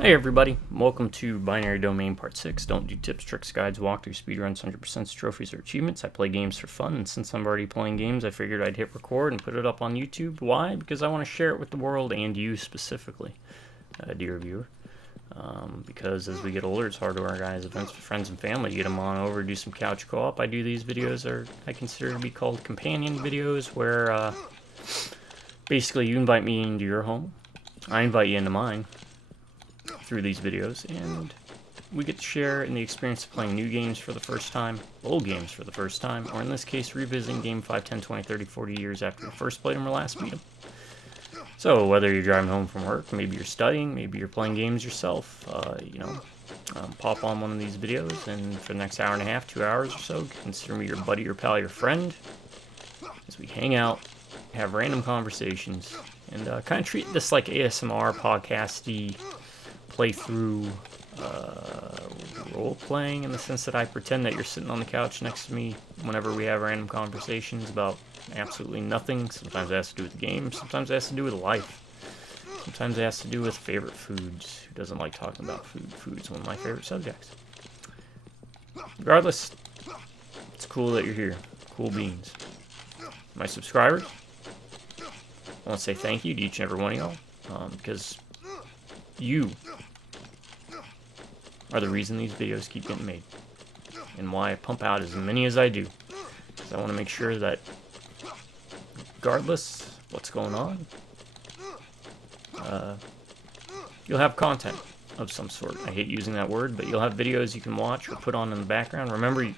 Hey everybody, welcome to Binary Domain Part 6. Don't do tips, tricks, guides, walkthroughs, speedruns, 100% trophies, or achievements. I play games for fun, and since I'm already playing games, I figured I'd hit record and put it up on YouTube. Why? Because I want to share it with the world, and you specifically, dear viewer. Because as we get older, it's hard to organize events with friends and family to get them on over, do some couch co-op. I do these videos, or I consider to be called companion videos, where basically you invite me into your home, I invite you into mine through these videos, and we get to share in the experience of playing new games for the first time, old games for the first time, or in this case, revisiting game 5, 10, 20, 30, 40 years after we first played them or last beat them. So, whether you're driving home from work, maybe you're studying, maybe you're playing games yourself, pop on one of these videos, and for the next hour and a half, 2 hours or so, consider me your buddy, your pal, your friend, as we hang out, have random conversations, and kind of treat this like ASMR, podcasty, playthrough role-playing, in the sense that I pretend that you're sitting on the couch next to me whenever we have random conversations about absolutely nothing. Sometimes it has to do with the game, sometimes it has to do with life, sometimes it has to do with favorite foods. Who doesn't like talking about food? Food's one of my favorite subjects. Regardless, it's cool that you're here. Cool beans. My subscribers, I want to say thank you to each and every one of y'all, because you are the reason these videos keep getting made, and why I pump out as many as I do. Because I want to make sure that, regardless of what's going on, you'll have content of some sort. I hate using that word, but you'll have videos you can watch or put on in the background. Remember,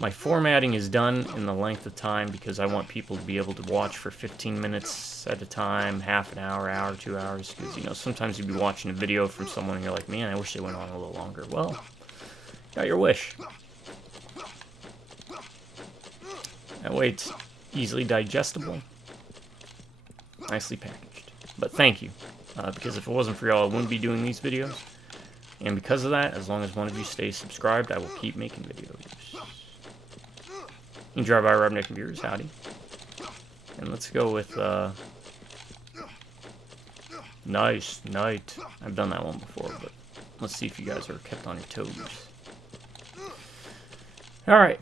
my formatting is done in the length of time because I want people to be able to watch for 15 minutes at a time, half an hour, 2 hours. Because, sometimes you'd be watching a video from someone and you're like, man, I wish they went on a little longer. Well, got your wish. That way it's easily digestible, nicely packaged. But thank you, because if it wasn't for y'all, I wouldn't be doing these videos. And because of that, as long as one of you stays subscribed, I will keep making videos. You can drive by Redneck Computers, howdy. And let's go with, Nice Night. I've done that one before, but let's see if you guys are kept on your toes. Alright.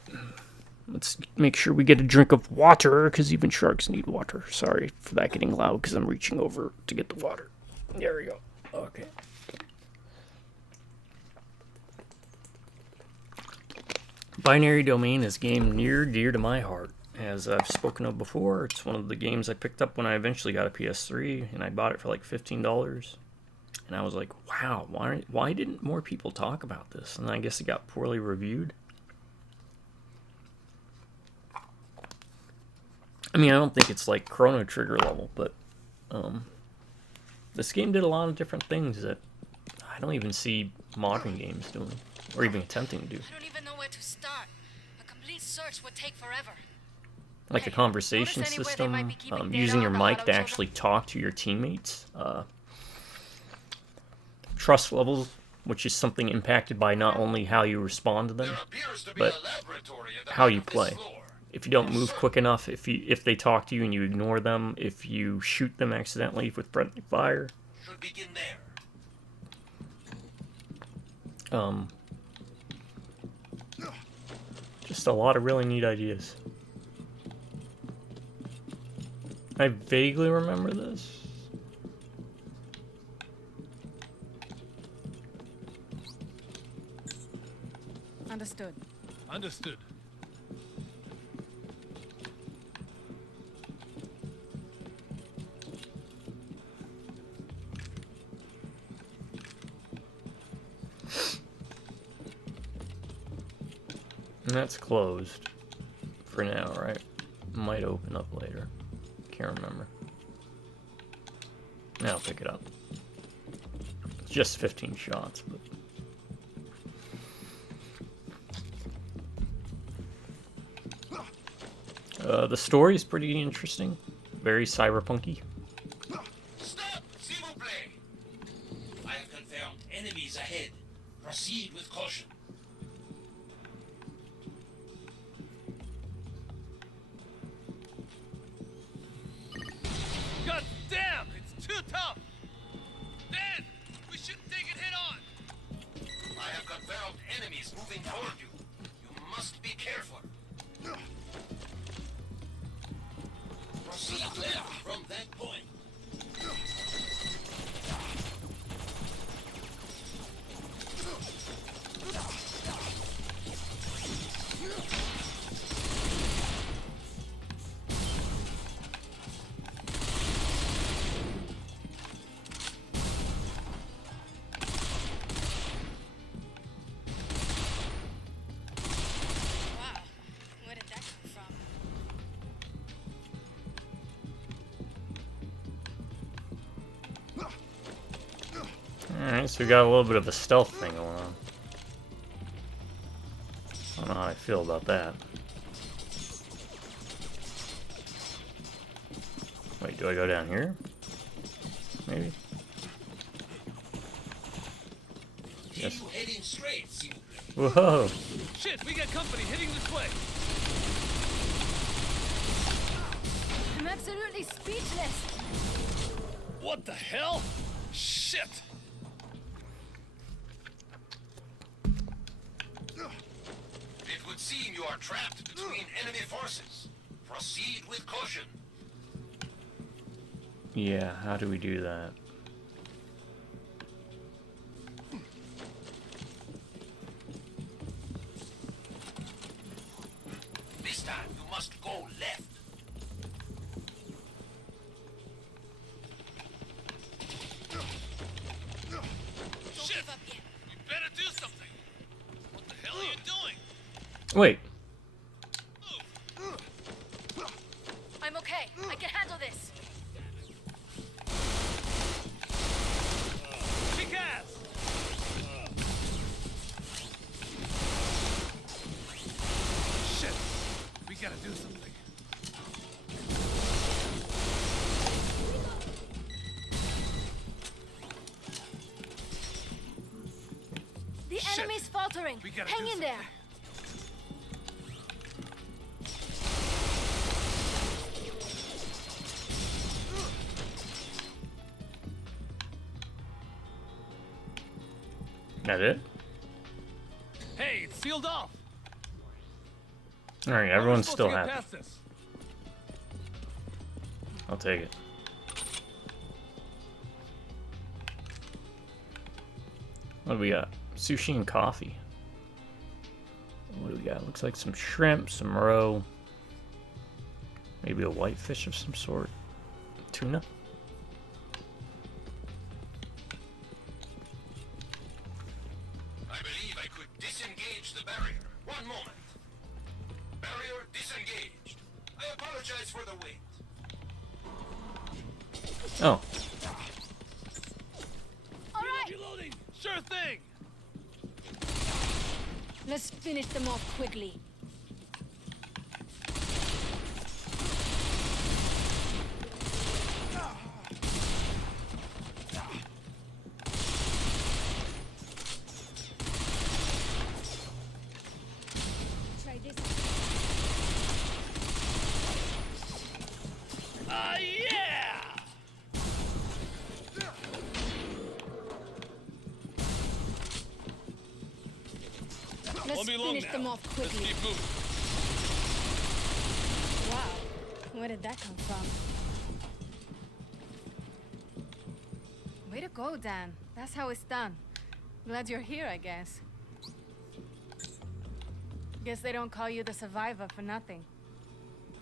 Let's make sure we get a drink of water, because even sharks need water. Sorry for that getting loud, because I'm reaching over to get the water. There we go. Okay. Binary Domain is a game near dear to my heart. As I've spoken of before, it's one of the games I picked up when I eventually got a PS3, and I bought it for like $15. And I was like, wow, why didn't more people talk about this? And I guess it got poorly reviewed. I mean, I don't think it's like Chrono Trigger level, but this game did a lot of different things that I don't even see modern games doing, or even attempting to do. I don't even know where to start. A complete search would take forever. Like a conversation system, using your mic to actually talk to your teammates. Trust levels, which is something impacted by not only how you respond to them, but how you play. If you don't move quick enough, if they talk to you and you ignore them, if you shoot them accidentally with friendly fire. Should begin there. Just a lot of really neat ideas. I vaguely remember this. Understood. Understood. And that's closed for now, right? Might open up later. Can't remember. Now I'll pick it up. It's just 15 shots, but the story is pretty interesting. Very cyberpunky. Stop! S'il vous plaît! I have confirmed enemies ahead. Proceed with caution. God damn! It's too tough! Dan! We should take it moving toward you. You must be careful. Proceed left from that point. Wow, where did that come from? Alright, so we got a little bit of a stealth thing going on. I don't know how I feel about that. Wait, do I go down here? Maybe? Yes. Keep heading straight, s'il vous plaît. Whoa! Shit, we got company heading this way. I'm absolutely speechless. What the hell? Shit. It would seem you are trapped between enemy forces. Proceed with caution. Yeah, how do we do that? This time you must go left. Don't Shit. give up yet. We better do something. What the hell are you doing? Wait, I'm okay. I can handle this. Kick ass. Shit. We gotta do something. The Shit. enemy's faltering. We gotta Hang do in there. that it? Hey, it's sealed off. Alright, How are we everyone's supposed still to get happy. past this? I'll take it. What do we got? Sushi and coffee. What do we got? Looks like some shrimp, some roe. Maybe a whitefish of some sort. Tuna. I believe I could disengage the barrier. One moment. Barrier disengaged. I apologize for the wait. Oh, All right, Reloading. Sure thing. let's finish them off quickly. Try this. Ah, yeah. Let's Won't be long finish now. them off Let's quickly. keep moving. Wow, where did that come from? Way to go, Dan. That's how it's done. Glad you're here, I guess. Guess they don't call you the survivor for nothing.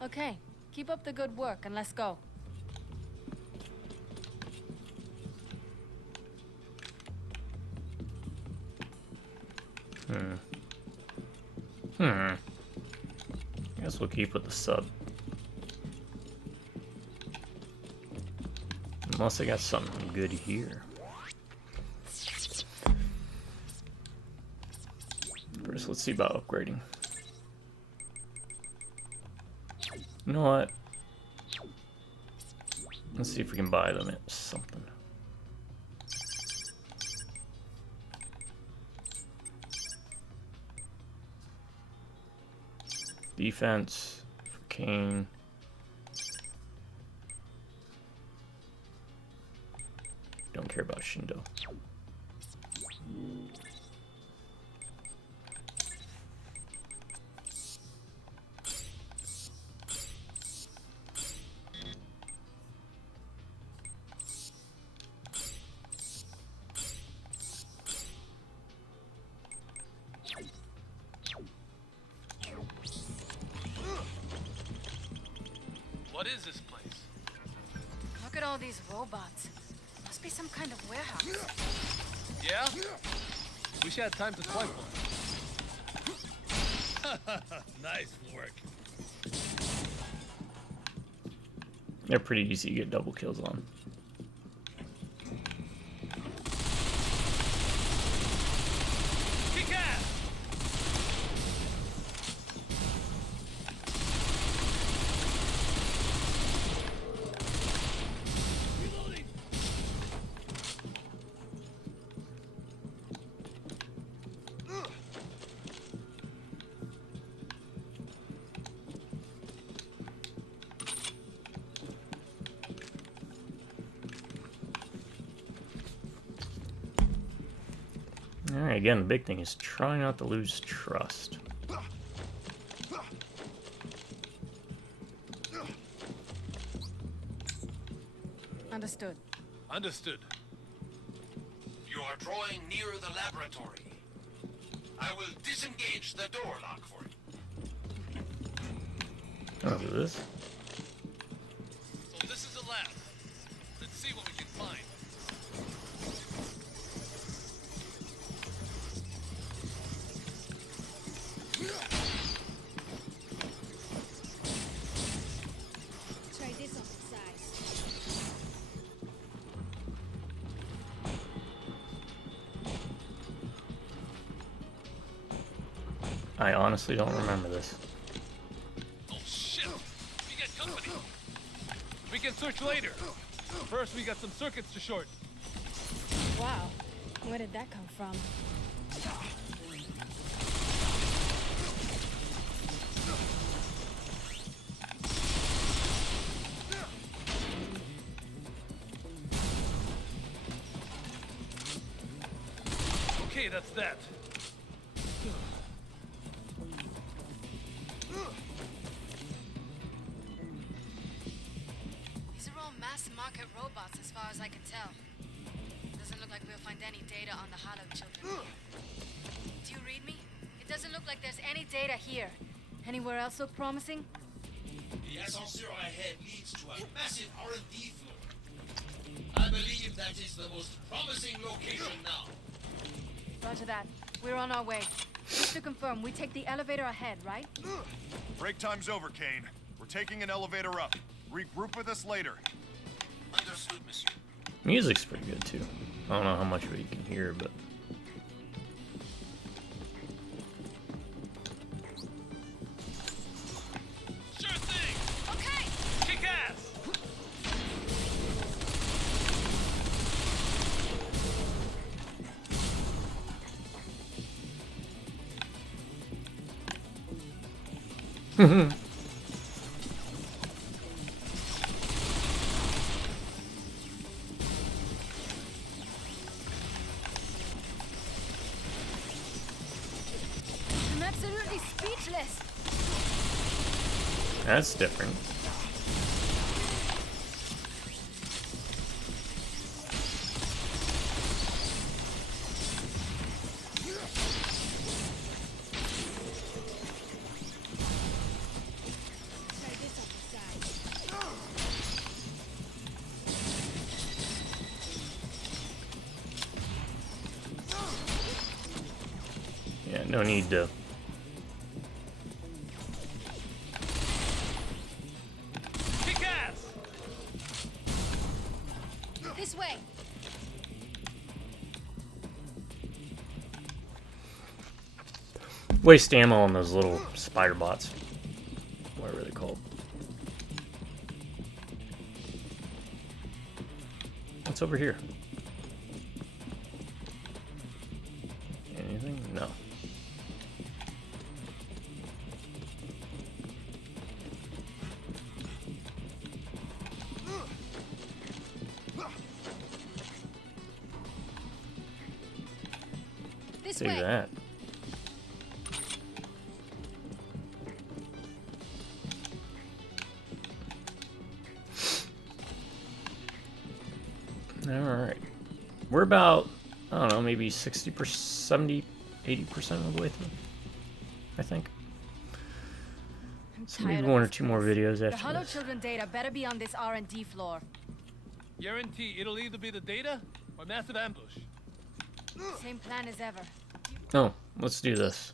Okay, keep up the good work and let's go. guess we'll keep with the sub. Unless I got something good here. First, let's see about upgrading. You know what? Let's see if we can buy them at something. Defense for Kane. Don't care about Shindo. What is this place? Look at all these robots. Must be some kind of warehouse. Yeah? Wish I had time to swipe one. Nice work. They're pretty easy to get double kills on. Kick ass! Reloading! Alright, again, the big thing is try not to lose trust. Understood. Understood. You are drawing near the laboratory. I will disengage the door lock for you. I'll do this. So this is a lab. Let's see what we can find. Try this on the side. I honestly don't remember this. Oh shit! We get company. We can search later. First, we got some circuits to short. Wow, where did that come from? Okay, that's that. These are all mass market robots as far as I can tell. Doesn't look like we'll find any data on the Hollow children. Do you read me? It doesn't look like there's any data here. Anywhere else look promising? The ascenseur ahead leads to a massive R&D floor. I believe that is the most promising location now. Roger that. We're on our way. Just to confirm, we take the elevator ahead, right? Break time's over, Kane. We're taking an elevator up. Regroup with us later. Understood, monsieur. Music's pretty good too. I don't know how much of it you can hear, but Sure thing. Okay! Kick ass. I'm absolutely speechless. that's different. Try this on the side. Yeah, no need to. Kick ass. This way. Waste ammo on those little spider bots. Whatever they're called. What's over here? Anything? No. This Take way. that. Alright. We're about, I don't know, maybe 60%, 70, 80% of the way through. I think. So maybe one or two more videos The after Hollow this. Children data better be on this R&D floor. Guarantee it'll either be the data or massive ambush. Same plan as ever. Oh, let's do this.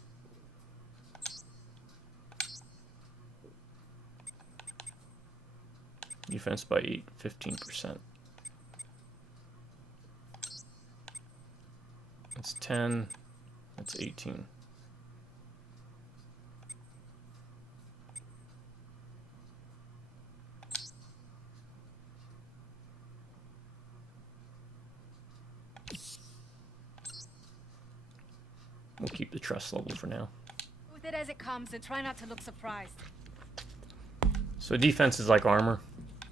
Defense by 8, 15%. That's 10. That's 18. We'll keep the trust level for now. With it as it comes and try not to look surprised. So defense is like armor.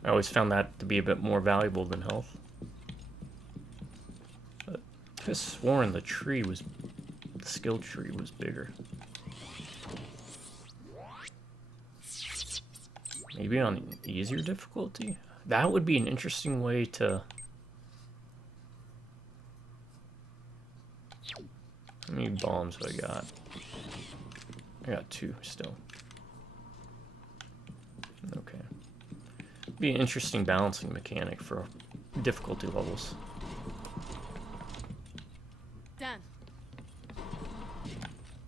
I always found that to be a bit more valuable than health. But I could have sworn the skill tree was bigger. Maybe on easier difficulty? That would be an interesting way to... How many bombs have I got? I got 2 still. Okay. Be an interesting balancing mechanic for difficulty levels. Done.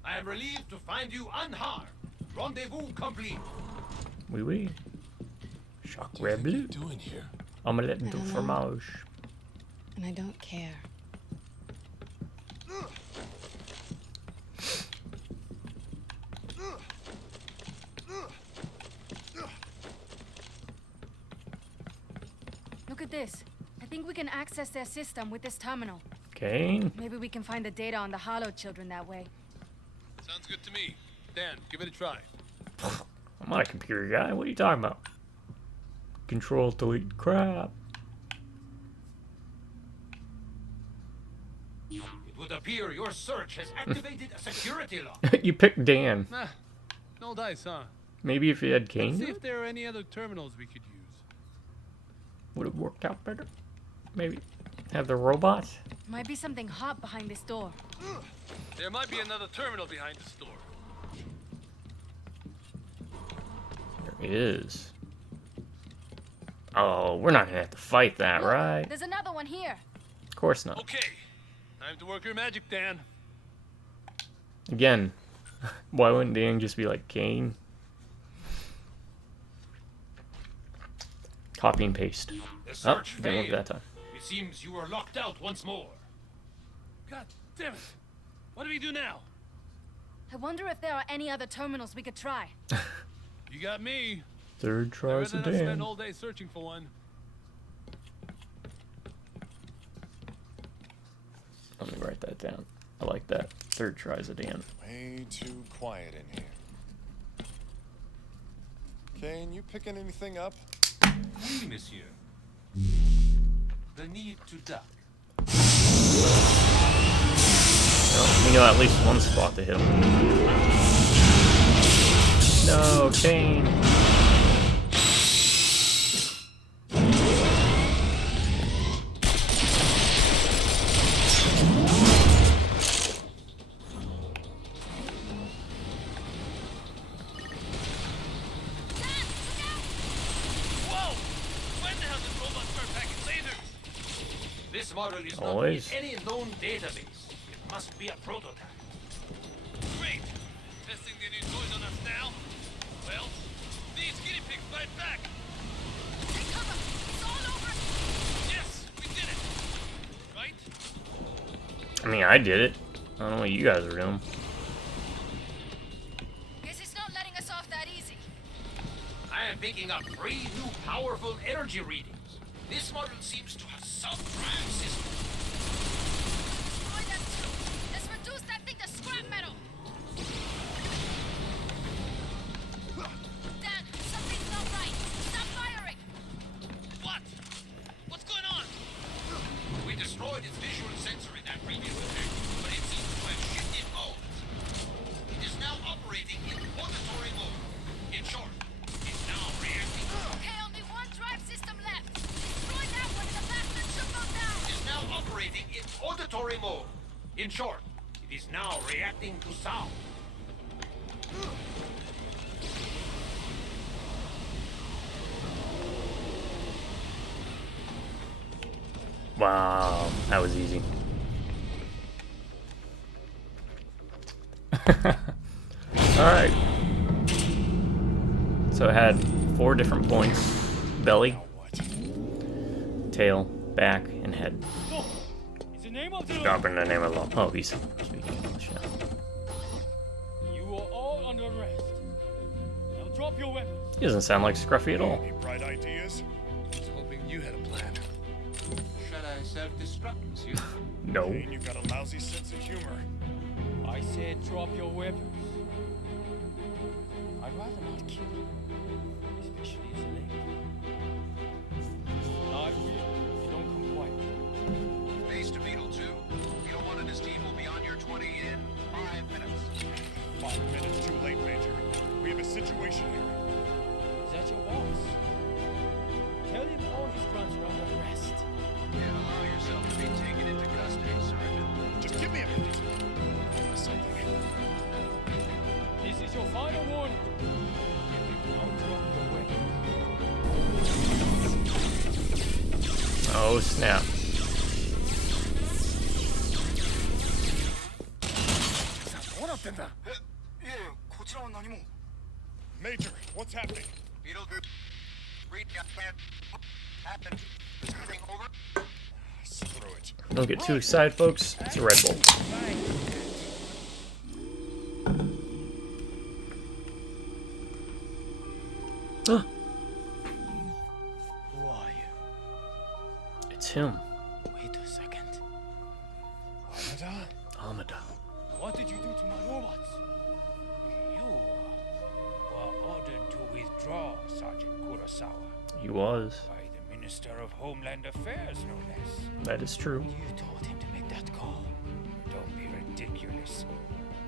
I am relieved to find you unharmed. Rendezvous complete. Oui, oui. Chocolat bleu. Doing here? Omelette I de don't know. fromage. And I don't care. Look at this. I think we can access their system with this terminal. Kane? Maybe we can find the data on the Hollow Children that way. Sounds good to me. Dan, give it a try. I'm not a computer guy. What are you talking about? Control, delete, crap. It would appear your search has activated a security lock. You picked Dan. Nah, no dice, huh? Maybe if you had Let's Kane, see if there are any other terminals we could use. would have worked out better. Maybe have the robot. Might be something hot behind this door. There might be another terminal behind this door. There is. Oh, we're not gonna have to fight that, Look, right? There's another one here. Of course not. Okay, time to work your magic, Dan. Again, why wouldn't Dan just be like Kane? Copy and paste. The Oh, search didn't work failed. that time. It seems you were locked out once more. God damn it. What do we do now? I wonder if there are any other terminals we could try. You got me. Third tries a Better than spend Dan. all day searching for one. Let me write that down. I like that. Third tries a Dan. Way too quiet in here. Kane, you picking anything up? Oui, monsieur. The need to duck. Well, we know at least one spot to hit him. No, Kane. Whoa! When the hell did robots start packing lasers? This model is Always. not in any known database. It must be a prototype. Great! Testing the new toys on us now? Well, these guinea pigs fight back! Take cover! It's all over! Yes, we did it! Right? I mean, I did it. I don't know what you guys are doing. Guess it's not letting us off that easy. I am picking up 3 new powerful energy readings. This model seems to have some drive system. Destroy them too! Let's reduce that thing to scrap metal! Dan, something's not right! Stop firing! What? What's going on? We destroyed its visual sensor in that previous attack, but it seems to have shifted modes. It is now operating in auditory mode. In short, it's now reacting. Okay, only one drive system left! Destroy that one and the bastard should go down! It is now operating in auditory mode. In short, it is now reacting to sound. Wow, that was easy. Alright. So it had 4 different points. Belly, tail, back, and head. Is the name of the Dropping the name of law. Oh, he's speaking English now. You are all under arrest. Now drop your weapons. He doesn't sound like Scruffy at all. Any bright ideas? I was hoping you had a plan. Shall I self-destruct, monsieur? No. Kane, you've got a lousy sense of humor. I said drop your weapons. I'd rather not kill you, especially as a lady. I will if you don't come quietly. Base to Beetle 2. Beetle 1 and his team will be on your 20 in 5 minutes. 5 minutes too late, Major. We have a situation here. Is that your boss? Tell him all his grunts are under arrest. And allow yourself to be taken into custody, Sergeant. Just give me a minute. Something. This is your final warning. Now drop your weapons. Oh, snap. Major, what's happening? Beetle Group. Read can't happen. Over. Screw it. Don't get too excited, folks. It's a Red Bull. Huh. Who are you? It's him. Wait a second. Amada. What did you do to my robots? You were ordered to withdraw, Sergeant Kurosawa, He was. by the Minister of Homeland Affairs, no less. That is true. You told him to make that call. Don't be ridiculous.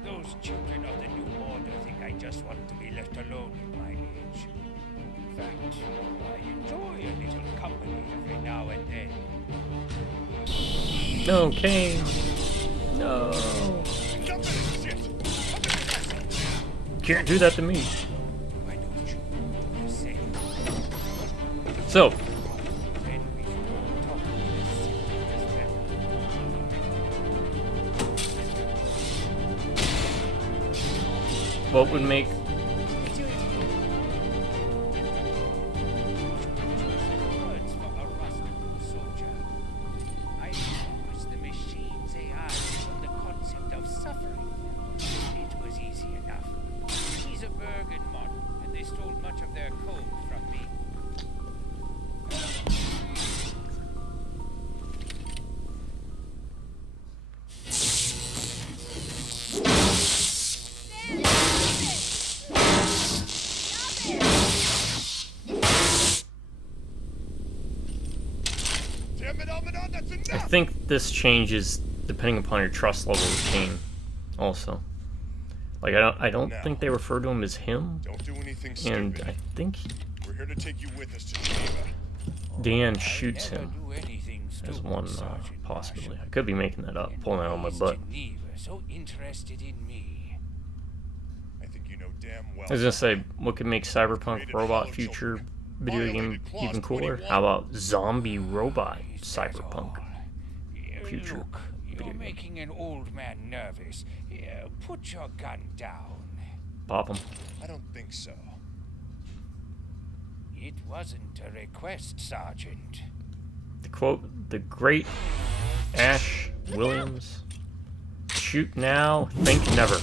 Those children of the New Order think I just want to be left alone at my age. In fact, I enjoy a little company every now and then. No, Kane. No. Can't do that to me. Why don't you do the same? So, Then we can talk this matter. what would make Words for a rusted soldier. I promised the machines AI from the concept of suffering. It was easy enough. He's a Bergen model, and they stole much of their code from me. Damn it, Almanon, that's I enough! think this changes depending upon your trust level with Kane. Also, like I don't Now. think they refer to him as him, Don't do anything and stupid. I think We're here to take you with us to Geneva. Dan shoots Never him do anything as stupid, one Sergeant possibility. Marshall. I could be making that up, pulling that on my Why is butt. Geneva so interested in me? I think you know damn well. I was gonna say, what could make cyberpunk robot future video game even cooler? How about zombie robot Is that cyberpunk all? future Look, video you're game? making an old man nervous. Put your gun down. Pop 'em. I don't think so. It wasn't a request, Sergeant. To quote the great Ash Williams, shoot now, think never.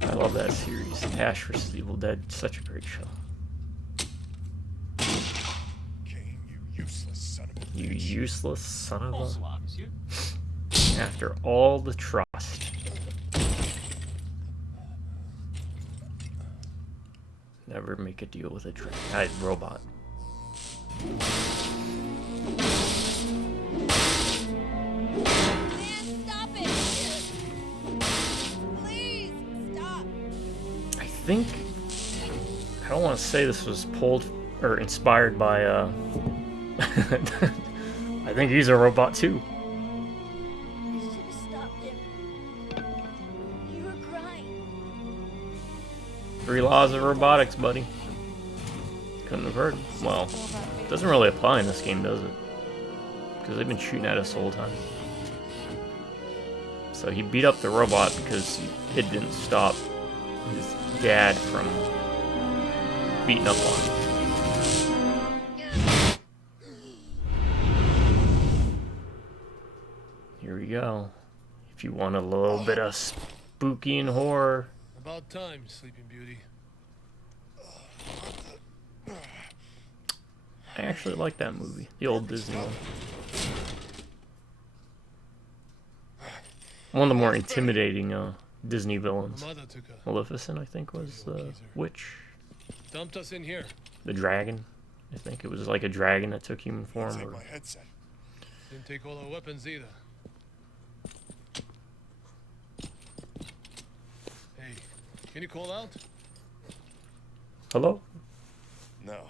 I love that series. Ash vs. Evil Dead, such a great show. Kane, you useless son of a You bitch. useless son of a... Bonsoir, monsieur. After all the trust. Never make a deal with a robot. Man, stop it! Please, stop! I think... I don't want to say this was pulled or inspired by, I think he's a robot too. You should have stopped him. You were crying. 3 laws of robotics, buddy. Couldn't have heard. Well, doesn't really apply in this game, does it? because they've been shooting at us the whole time. So he beat up the robot because it didn't stop his dad from beating up on him. Here we go. If you want a little bit of spooky and horror. About time, Sleeping Beauty. I actually like that movie, the old Disney one. One of the more intimidating Disney villains. Mother took a Maleficent, I think, was the witch. dumped us in here. The dragon. I think it was like a dragon that took human form. Take Or... my headset. Didn't take all our weapons either. Hey, can you call out? Hello? No.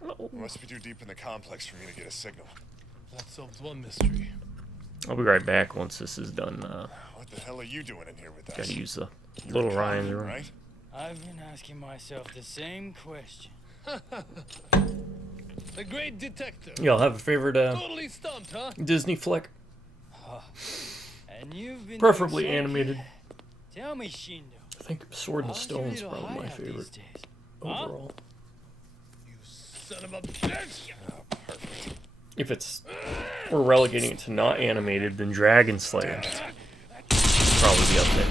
Hello? We must be too deep in the complex for me to get a signal. That solves one mystery. I'll be right back once this is done. What the hell are you doing in here with us? Gotta use the You're little a Ryan's convict, room. right? I've been asking myself the same question. The great detective. Y'all have a favorite Totally stumped, huh? Disney flick? And you've been Preferably doing so animated. good. Tell me, Shindo. I think Sword and how's your Stone's little probably my hideout these favorite days? overall. You son of a bitch! Oh, perfect. If we're relegating it to not animated, then Dragon Slayer probably be up there.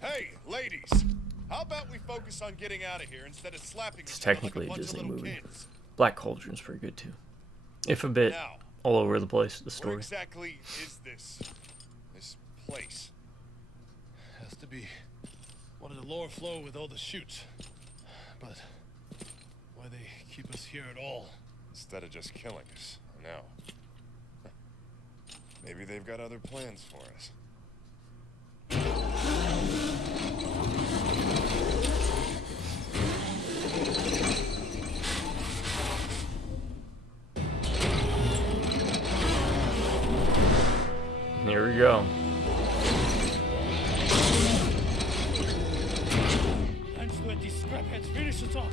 Hey, ladies! How about we focus on getting out of here instead of slapping It's each other technically like a a bunch Disney of little movie. kids? Black Cauldron's pretty good too. If a bit Now, all over the place, the where story. exactly is this place? Has to be one of the lower floor with all the chutes. But why they keep us here at all? Instead of just killing us. I know. Maybe they've got other plans for us. Here we go. I'm just let these scrapheads finish us off.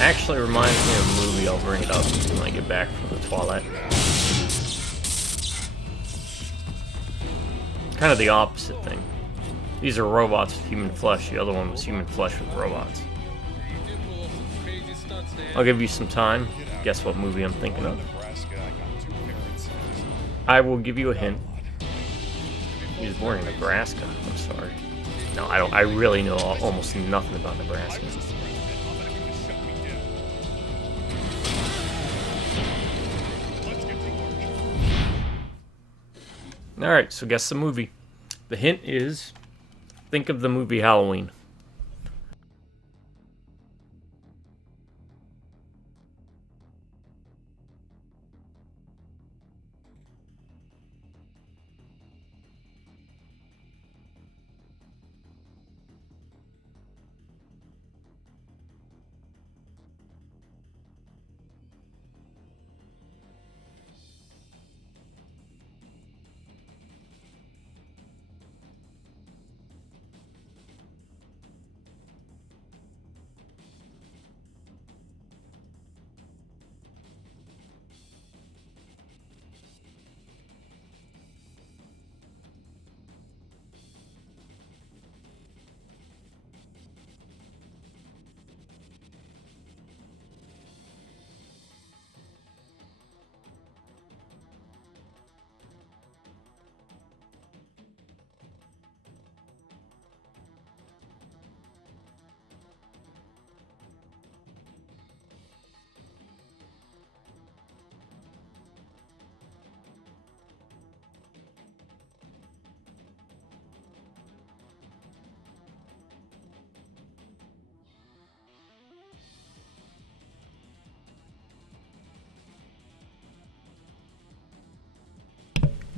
Actually reminds me of a movie. I'll bring it up when I get back from the toilet. Kind of the opposite thing. These are robots with human flesh. The other one was human flesh with robots. You do pull off some crazy stunts there. I'll give you some time. Guess what movie I'm thinking of. Nebraska, I got 2 parents. I will give you a hint. He was born in Nebraska. I'm sorry. No, I don't. I really know almost nothing about Nebraska. Alright, so guess the movie. The hint is, think of the movie Halloween.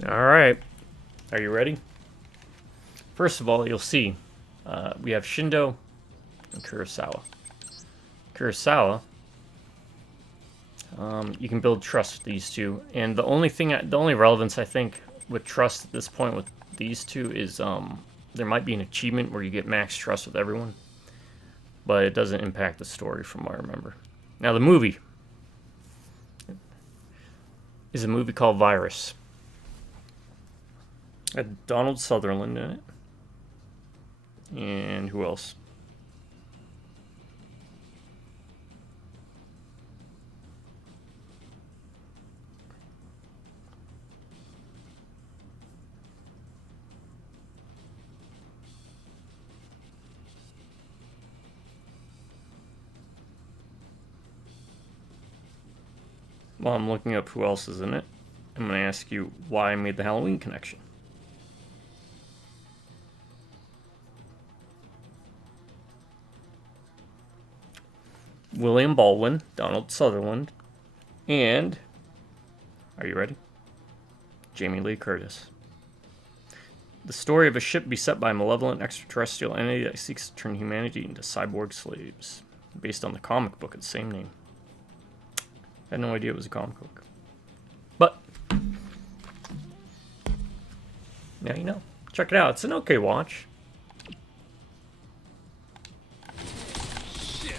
Alright. Are you ready? First of all, you'll see we have Shindo and Kurosawa. Kurosawa, you can build trust with these two. And the only relevance I think with trust at this point with these two is there might be an achievement where you get max trust with everyone. But it doesn't impact the story from what I remember. Now the movie is a movie called Virus. Had Donald Sutherland in it. And who else? While I'm looking up who else is in it, I'm going to ask you why I made the Halloween connection. William Baldwin, Donald Sutherland, and, are you ready? Jamie Lee Curtis. The story of a ship beset by a malevolent extraterrestrial entity that seeks to turn humanity into cyborg slaves, based on the comic book of the same name. I had no idea it was a comic book. But, now you know. Check it out. It's an okay watch. Shit!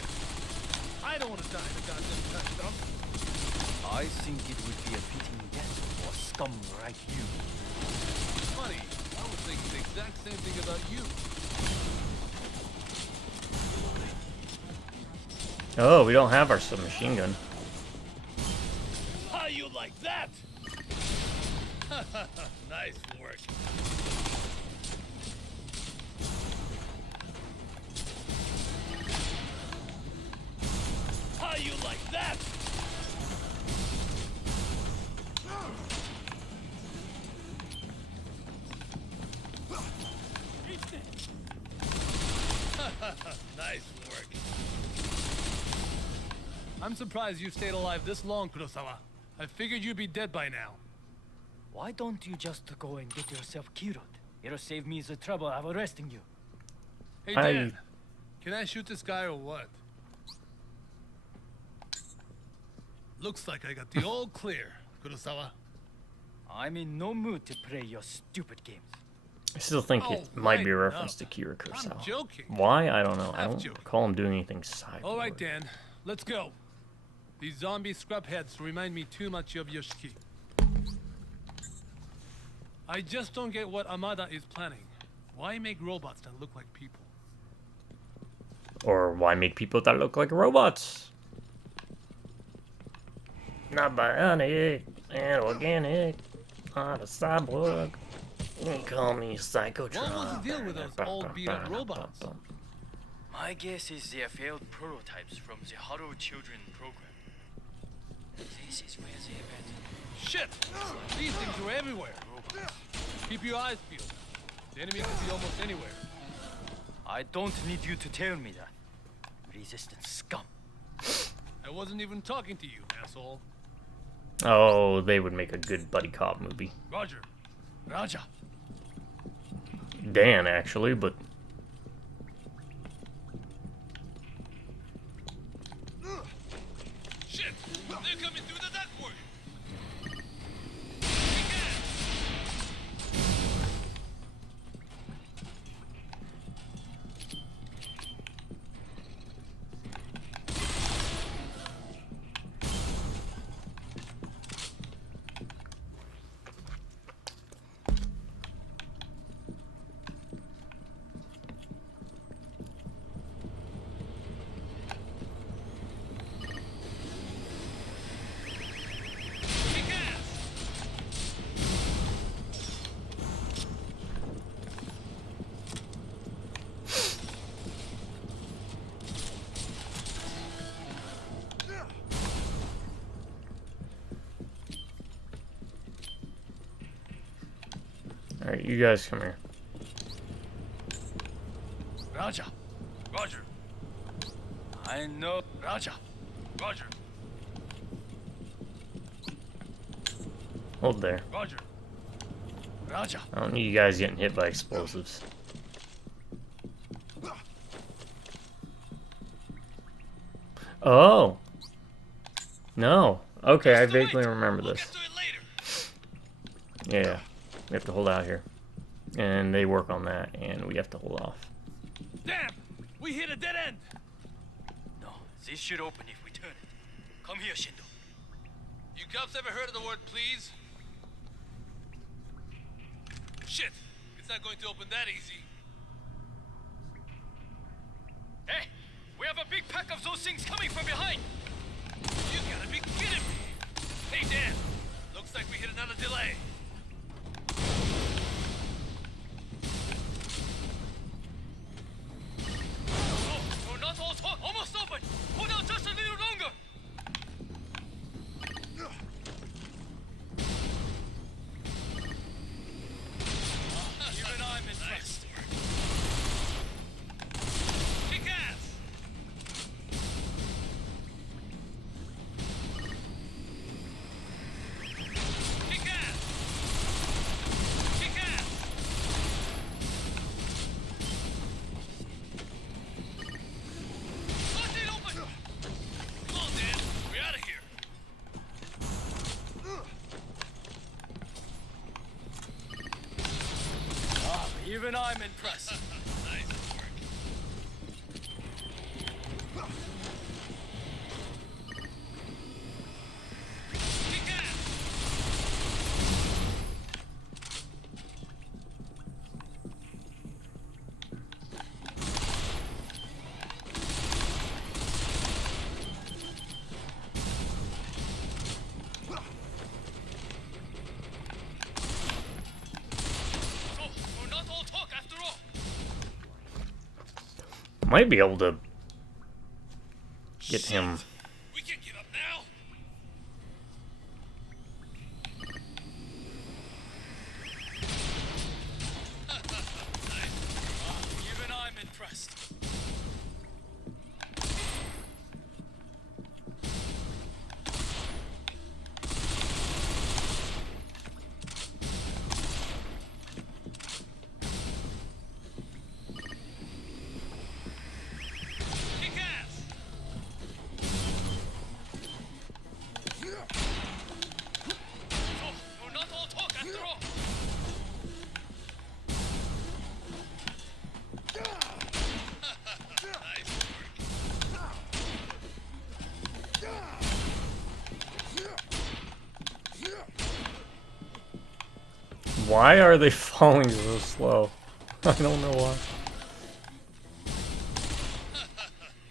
I don't want to die in a goddamn trash dump. I think it would be a fitting death for a scum like you. Funny, I was thinking the exact same thing about you. Oh, we don't have our submachine gun. How you like that? Nice work. How you like that? Nice work. I'm surprised you stayed alive this long, Kurosawa. I figured you'd be dead by now. Why don't you just go and get yourself killed? It'll save me the trouble of arresting you. Hey, Dan. Can I shoot this guy or what? Looks like I got the all clear, Kurosawa. I'm in no mood to play your stupid games. I still think Oh, it might be a lighten reference up. to Kira Kurosawa. I'm joking. Why? I don't know. I I'm don't joking. recall him doing anything cyborg. All right, Dan. Let's go. These zombie scrubheads remind me too much of Yoshiki. I just don't get what Amada is planning. Why make robots that look like people? Or why make people that look like robots? Not bionic and organic. Not a cyborg. You call me Psychotron. What was the deal with those old beat-up robots? My guess is they're failed prototypes from the Huddle Children program. This is where they abandoned. Shit! These things are everywhere. Keep your eyes peeled. The enemy can be almost anywhere. I don't need you to tell me that. Resistance scum. I wasn't even talking to you, asshole. Oh, they would make a good buddy cop movie. Roger. Raja. Dan, actually, but Shit! They're coming through the ductwork! alright, you guys come here. Raja. Roger. I know. Raja. Roger. Hold there. Roger. Raja. I don't need you guys getting hit by explosives. Oh. No. Okay, I vaguely remember We'll this. get to it later. Yeah. We have to hold out here. And they work on that, and we have to hold off. Damn! We hit a dead end! No, this should open if we turn it. Come here, Shindo. You cops ever heard of the word please? Shit! It's not going to open that easy. Hey! We have a big pack of those things coming from behind! You gotta be kidding me! Hey, Dan! Looks like we hit another delay. No, not all talk! Almost open! Hold out just a little longer! Even I'm impressed. Kick ass! Kick ass! Kick ass! Bust it open! Come on, Dan. We're out of here. Even I'm impressed. Nice work. Kick ass! So not all talk after all. Might be able to get him. We can get up now. Even I'm impressed. Kick ass! So not all talk after all. Nice Why are they falling so slow? I don't know why.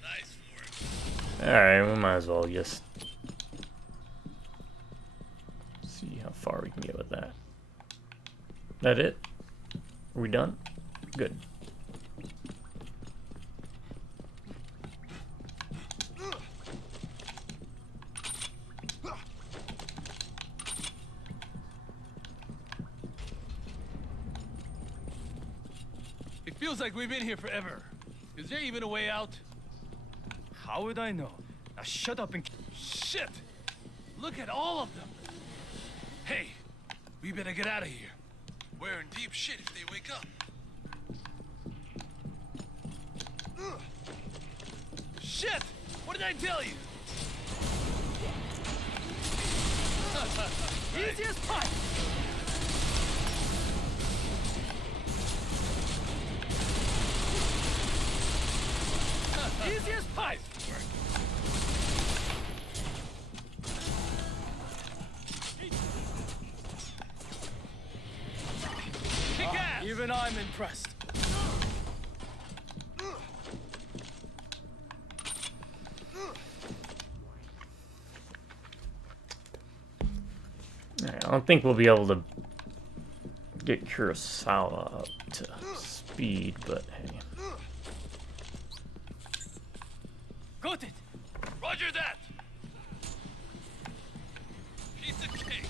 Nice work. Alright, we might as well just see how far we can get with that. That it? Are we done? Good. It feels like we've been here forever. Is there even a way out? How would I know? Now shut up and... Shit! Look at all of them. Hey, we better get out of here. We're in deep shit if they wake up. Shit! What did I tell you? Easy as pie! Easy as pie! Kick ass! Even I'm impressed. Alright, I don't think we'll be able to get Kurosawa up to speed, but hey. Got it! Roger that! Piece of cake.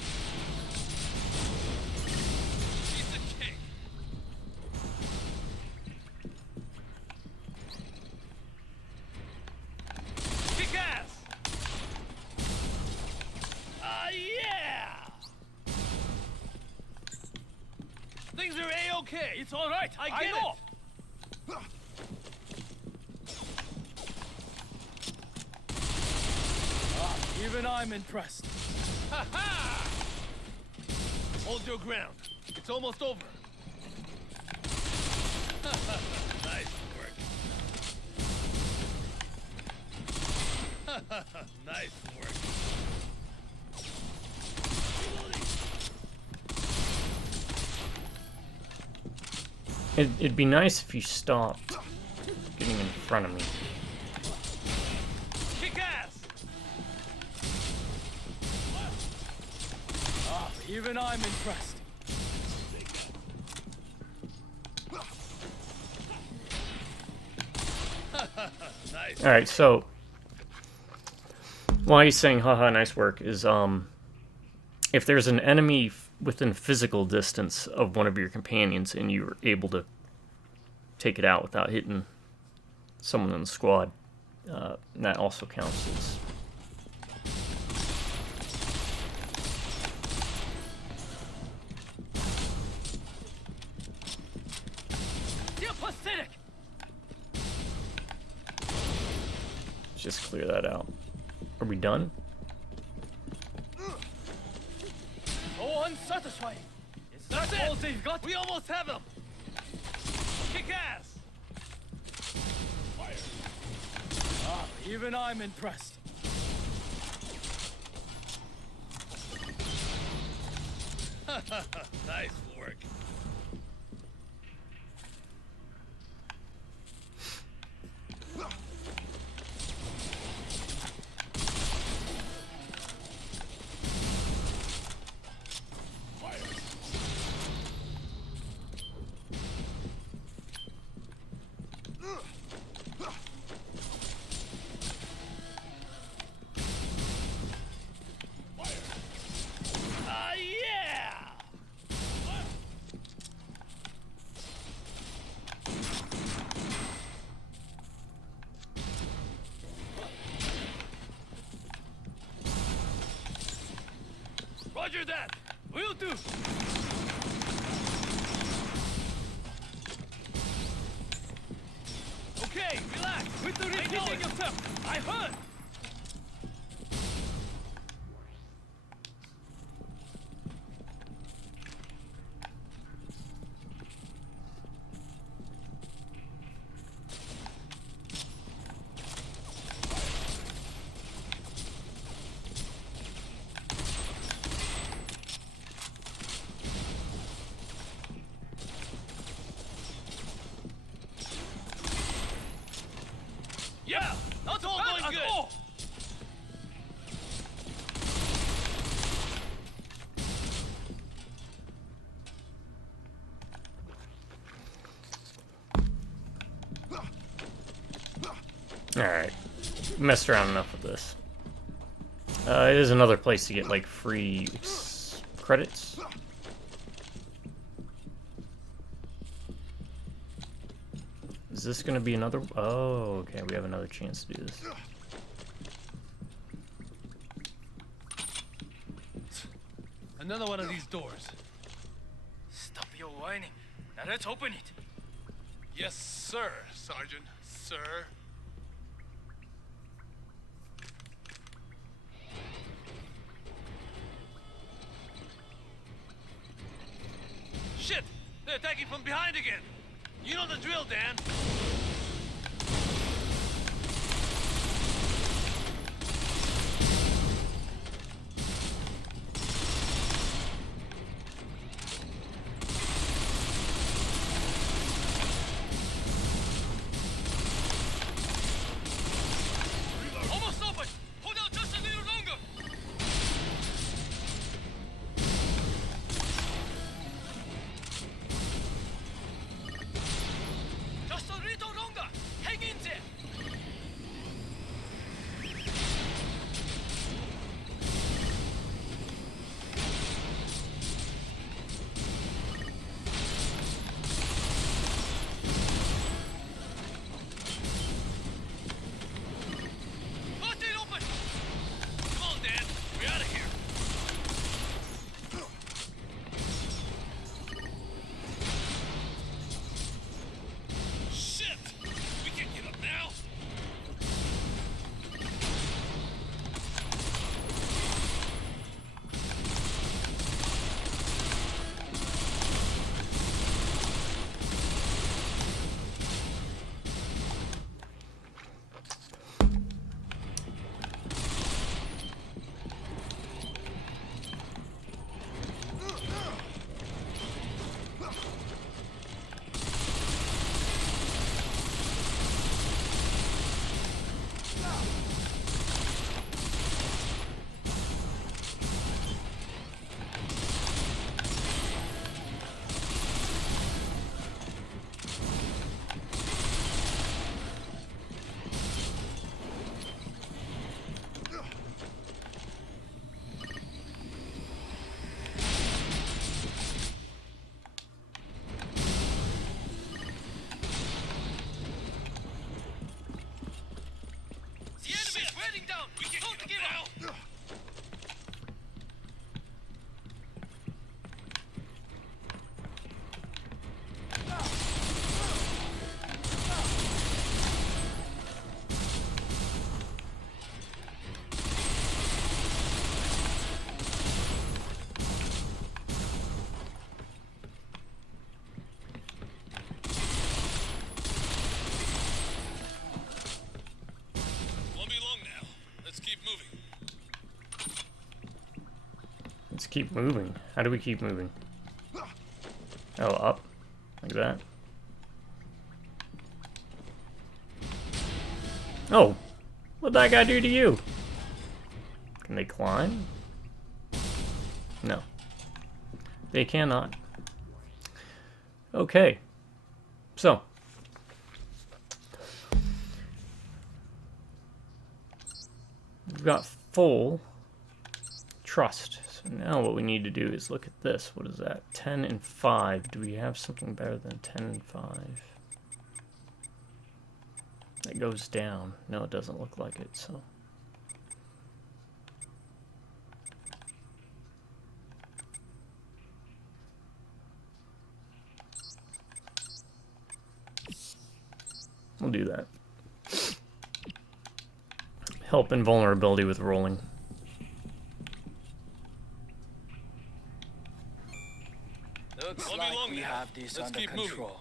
Piece of cake. Kick ass! Yeah! Things are A-okay. It's all right. I get know. it. Even I'm impressed. Ha ha! Hold your ground. It's almost over. Nice work. Nice work. It'd be nice if you stopped getting in front of me. Kick ass! Even I'm impressed. Nice. Alright, so why he's saying haha nice work is if there's an enemy within physical distance of one of your companions and you're able to take it out without hitting someone in the squad, that also counts as Pathetic. just clear that out. Are we done? So unsatisfying. Is that That's all it! they've got? We almost have him! Kick ass! Even I'm impressed. Nice work. Yeah! Roger that! Will do! Okay, relax! Quit the repeating yourself! I heard! Yeah! Not all going good! All. Alright. Messed around enough with this. It is another place to get, like, free credits. Is this gonna be another... Oh, okay, we have another chance to do this. Another one of these doors. Stop your whining. Now let's open it. Yes, sir, Sergeant. Sir. Shit! They're attacking from behind again! You know the drill, Dan! Almost open! Hold out just a little longer! Just a little Let's keep moving. How do we keep moving? Oh, up. Like that. Oh! What'd that guy do to you? Can they climb? No. They cannot. Okay. So. We've got full trust. So now what we need to do is look at this. What is that? 10 and 5. Do we have something better than 10 and 5? That goes down. No, it doesn't look like it, so. We'll do that. Help invulnerability with rolling. Looks Won't be like long we now. have this Let's under keep moving. control.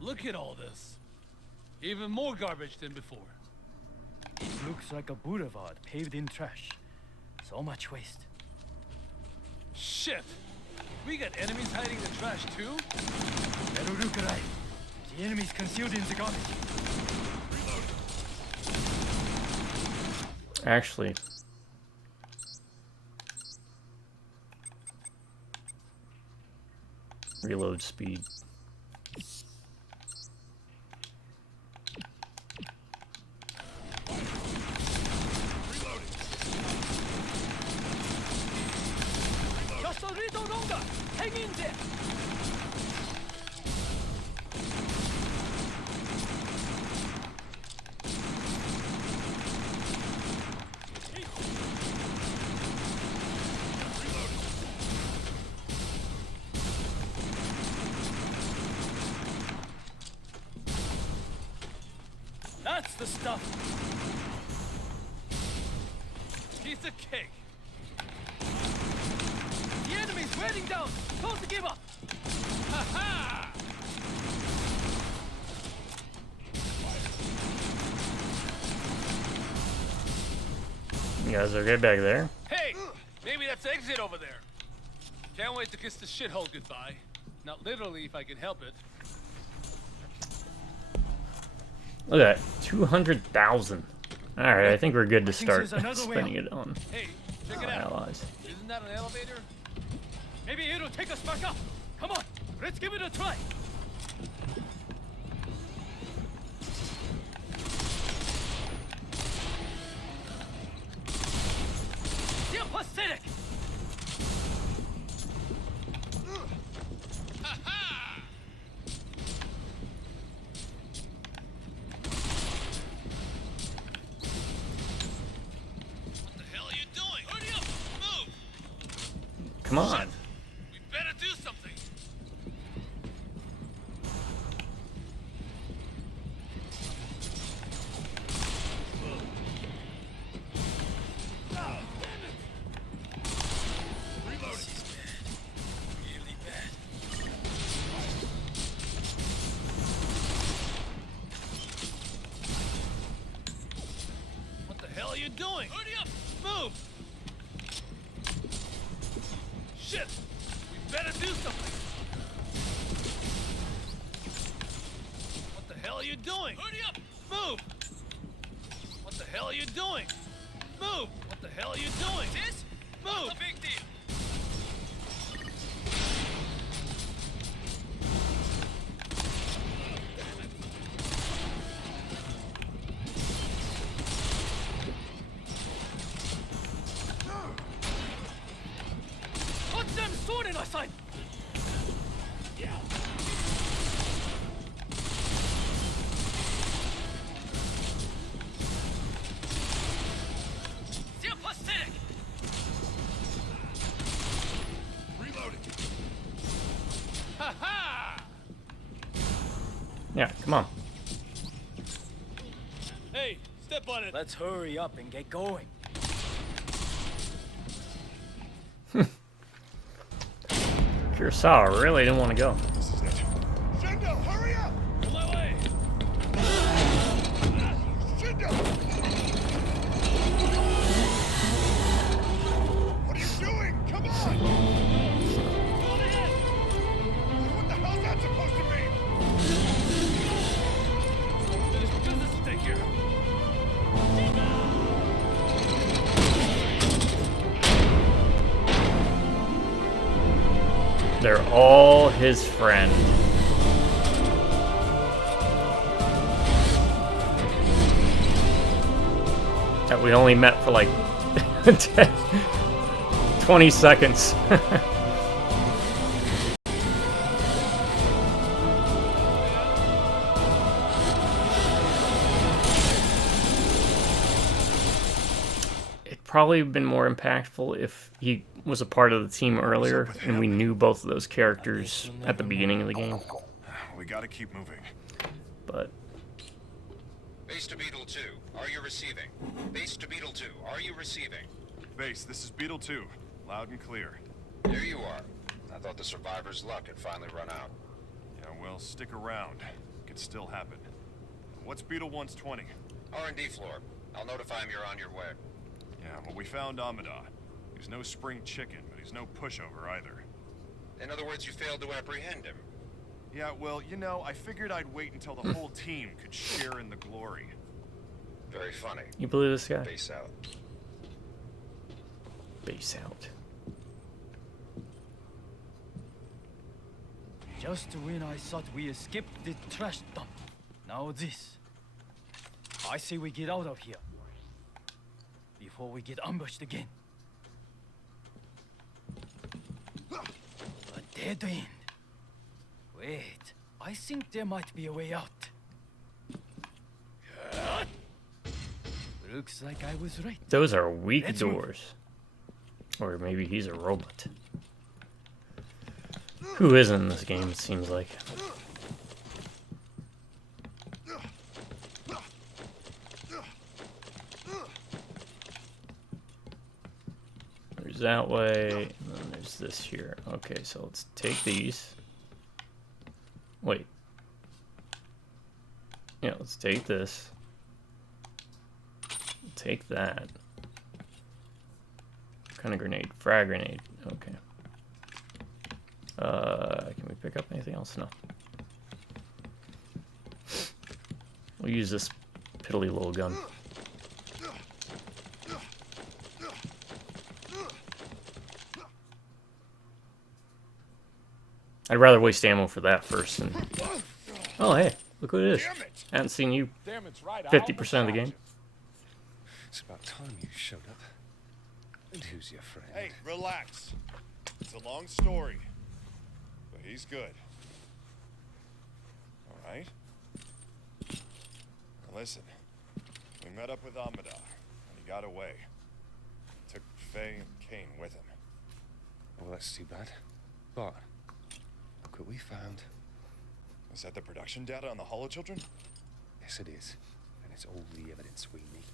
Look at all this. Even more garbage than before. It looks like a boulevard paved in trash. So much waste. Shit! We got enemies hiding the trash too? Merurukurai. The enemy's concealed in the garbage. Actually, reload speed. Just a little longer. Hang in there. That's the stuff. Piece of cake. The enemy's wearing down. Don't give up. Ha ha! You guys okay back there? Hey! Maybe that's the exit over there. Can't wait to kiss the shithole goodbye. Not literally, if I can help it. Look at that, 200,000. All right, I think we're good to think start there's another way spending it on Hey, check our it out. allies. Isn't that an elevator? Maybe it'll take us back up. Come on, let's give it a try. Still pathetic. Ha ha! What the hell are you doing? Hurry up! Move! Come on. Shit. We better do something. Really bad. What the hell are you doing? Hurry up! Move! Shit! We better do something! What the hell are you doing? Hurry up! Move! What the hell are you doing? Move! What the hell are you doing? This? Move! What's the big deal? Put them sword in our side. Still pathetic. Reloading. Ha ha! Yeah, come on. Hey, step on it! Let's hurry up and get going. Kurosawa really didn't want to go. This is it. Shindo, hurry up! On my way! Shindo! What are you doing? They're all his friend. That we only met for like 20 seconds. Probably been more impactful if he was a part of the team earlier and we knew both of those characters at the beginning of the game. We gotta keep moving. But Base to Beetle 2, are you receiving? Base to Beetle 2, are you receiving? Base, this is Beetle 2. Loud and clear. There you are. I thought the survivor's luck had finally run out. Yeah, well, stick around. Could still happen. What's Beetle 1's 20? R&D floor. I'll notify him you're on your way. Yeah, well, we found Amada. He's no spring chicken, but he's no pushover either. In other words, you failed to apprehend him. Yeah, well, you know, I figured I'd wait until the whole team could share in the glory. Very funny. you believe this guy? Base out. Base out. Just when I thought we escaped the trash dump. Now this. I say we get out of here. Before we get ambushed again. A dead end. Wait, I think there might be a way out. Looks like I was right. Those are weak Let's move. doors. Or maybe he's a robot. Who isn't in this game, it seems like. There's that way, and then there's this here. Okay, so let's take these. Wait. Yeah, let's take this. Take that. What kind of grenade? Frag grenade. Okay. Can we pick up anything else? No. We'll use this piddly little gun. I'd rather waste ammo for that first. And... Oh, hey, look who it is. I haven't seen you 50% of the game. It's about time you showed up. And who's your friend? Hey, relax. It's a long story. But he's good. Alright? Now listen. We met up with Amada, and he got away. Took Faye and Kane with him. Well, that's too bad. But look what we found. Is that the production data on the Hollow Children? Yes, it is. And it's all the evidence we need.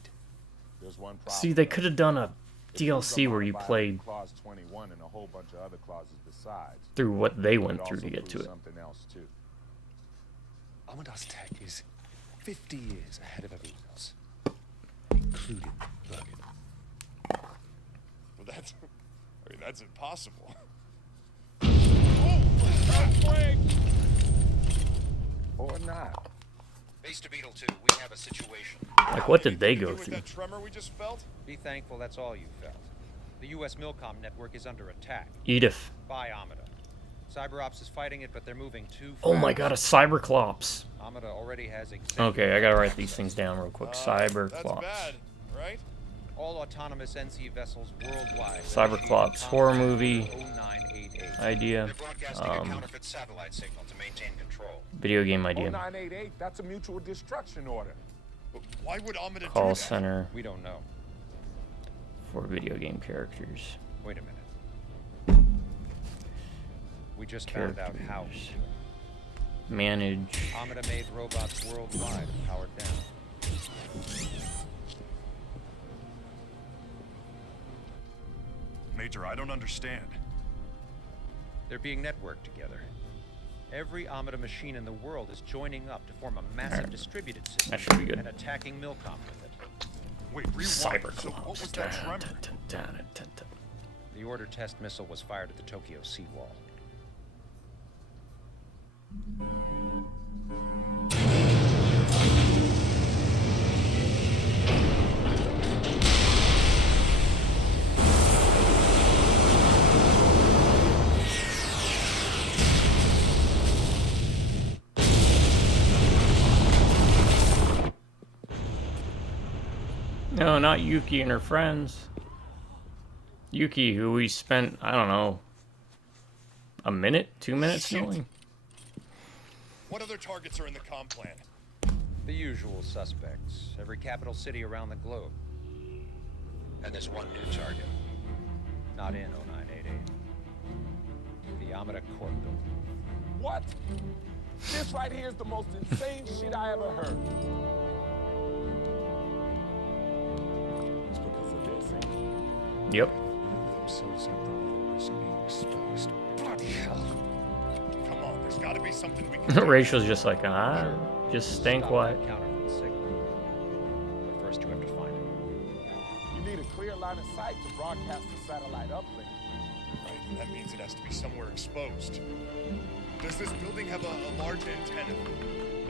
There's one problem. See, they could have done a DLC where you played Clause 21 and a whole bunch of other clauses besides. through what they went But through to also get to prove it. Something else too. Amada's tech is 50 years ahead of everyone else, including Logan. Well, that's... I mean, that's impossible. Or not. Base to Beetle 2, we have a situation. Like, what did they Anything to go do with through? that tremor we just felt? Be thankful that's all you felt. The U.S. Milcom network is under attack Edith. by Amada. CyberOps is fighting it, but they're moving too fast. Oh my god, a Cyberclops. Amada already has Okay, I gotta write these things down real quick. That's Cyberclops. bad, right? all autonomous NC vessels worldwide. Cyberclops horror movie 0988. idea. They're broadcasting a counterfeit satellite signal to maintain control. Video game idea. 0988, that's a mutual destruction order. But why would Amada do Call that? center We don't know. for video game characters. Wait a minute. We just found out how. Characters. Manage. Amada made robots worldwide and powered down. Major, I don't understand. They're being networked together. Every Amada machine in the world is joining up to form a massive Alright. distributed system That should be good. and attacking Milcom with it. Wait, rewind. So what was Cyberclops. that tremor? The order test missile was fired at the Tokyo seawall. No, not Yuki and her friends. Yuki, who we spent, I don't know, a minute, 2 minutes knowing. What other targets are in the comm plant? The usual suspects. Every capital city around the globe. And there's one new target. Not in 0988. The Amida Court building. What? This right here is the most insane shit I ever heard. It's because of this, ain't it? Yep. Themselves are the risk being exposed. Bloody hell. Come on, there's gotta be something we can do. Rachel's just like, just staying Stop quiet. that counterfeit signal. But first you have to find it. You need a clear line of sight to broadcast the satellite uplink. Right, and that means it has to be somewhere exposed. Does this building have a large antenna?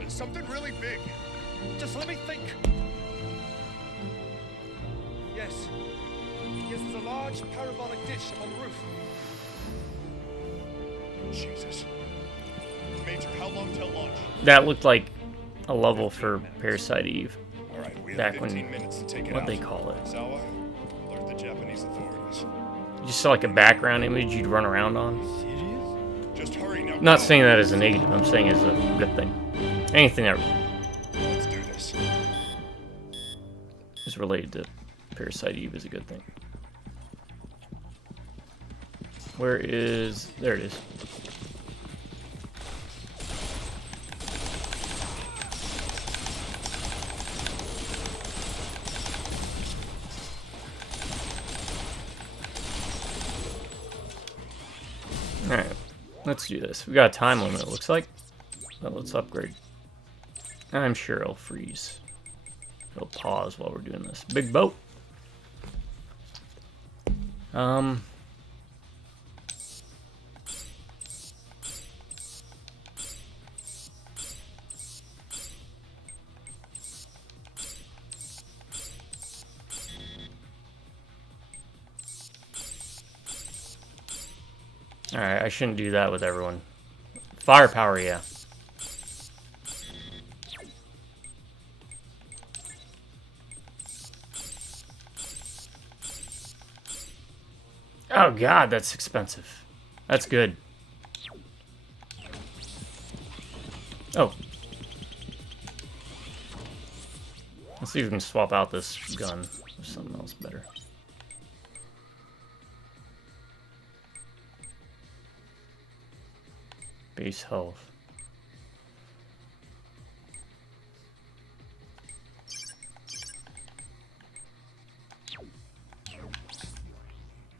Something really big. Just let me think. Yes. Yes, there's a large parabolic dish up on the roof. Jesus. Major, how long till launch? That looked like a level for Parasite Eve. All right, we have Back 15 when, minutes to take it what out. they call it. Zawa, alert the Japanese authorities. You just saw like a background image you'd run around on. Just hurry now. Not go. saying that as a negative, I'm saying as a good thing. Anything that Let's do this. is related to Parasite Eve is a good thing. Where is... There it is. Alright, let's do this. We got a time limit, it looks like. So let's upgrade. I'm sure it'll freeze. It'll pause while we're doing this. Big boat! Alright, I shouldn't do that with everyone. Firepower, yeah. Oh god, that's expensive. That's good. Oh. Let's see if we can swap out this gun for something else better. Base health.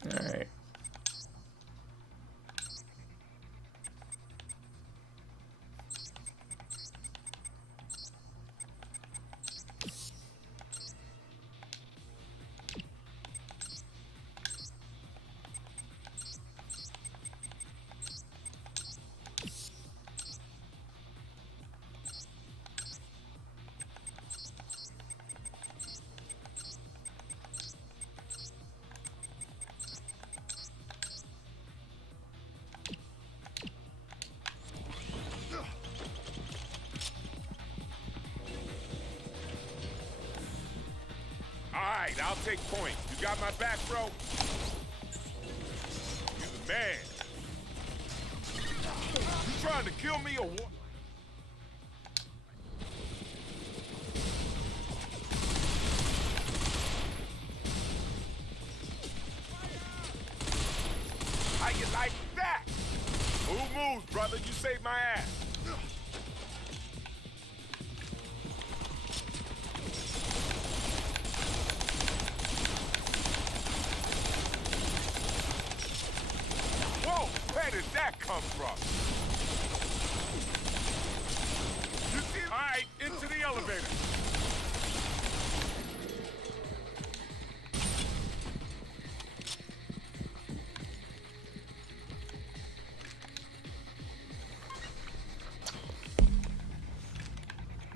Alright. Alright, I'll take point. You got my back, bro? You the man. You trying to kill me or what? How you like that? Who moves, brother? You saved my ass. Whoa, where did that come from? You see? All right, into the elevator.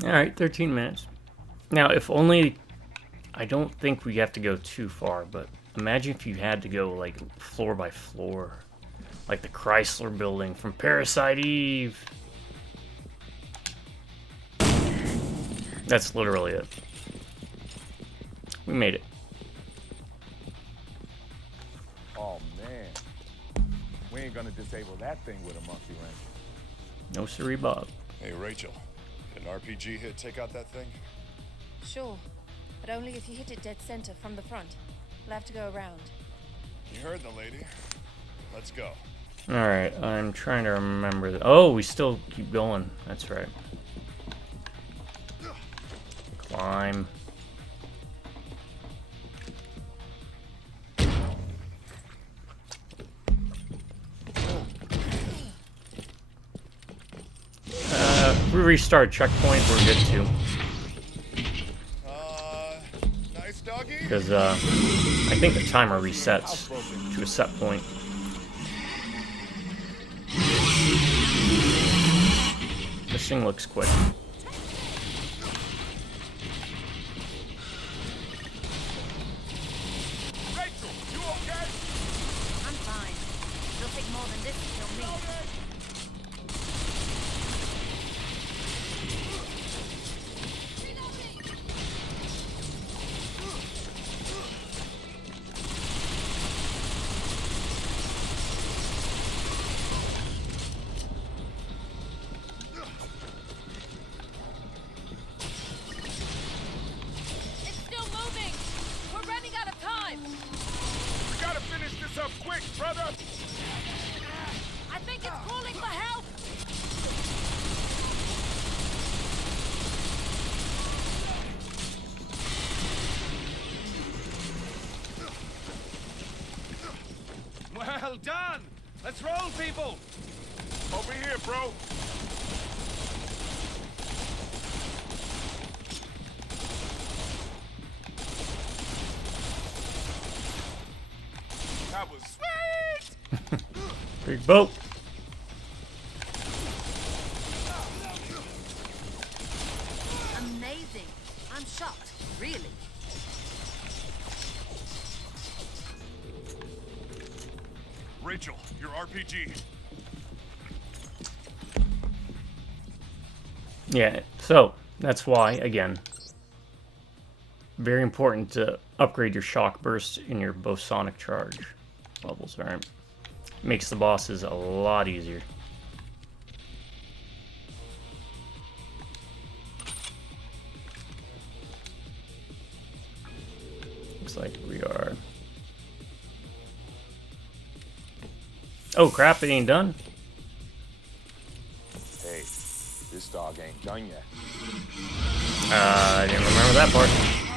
Alright, 13 minutes. Now, if only... I don't think we have to go too far, but imagine if you had to go, like, floor by floor. Like the Chrysler building from Parasite Eve. That's literally it. We made it. Oh, man. We ain't gonna disable that thing with a monkey wrench. No siree, Bob. Hey, Rachel. Can an RPG hit take out that thing? Sure, but only if you hit it dead center from the front. We'll have to go around. You heard the lady. Let's go. Alright, I'm trying to remember that. Oh, we still keep going. That's right. Climb. We restart checkpoint, we're good too. Nice doggy. Because I think the timer resets to a set point. This thing looks quick. Rachel, you okay? I'm fine. It'll take more than this to kill me. It's still moving! We're running out of time! We gotta finish this up quick, brother! I think it's calling for help! Well done! Let's roll, people! Over here, bro! That was sweet! Big boat. Amazing. I'm shocked. Really. Rachel, your RPG. Yeah, so that's why, again, very important to upgrade your shock burst in your bosonic charge levels, alright? Makes the bosses a lot easier. Looks like we are... Oh crap, it ain't done. Hey, this dog ain't done yet. I didn't remember that part.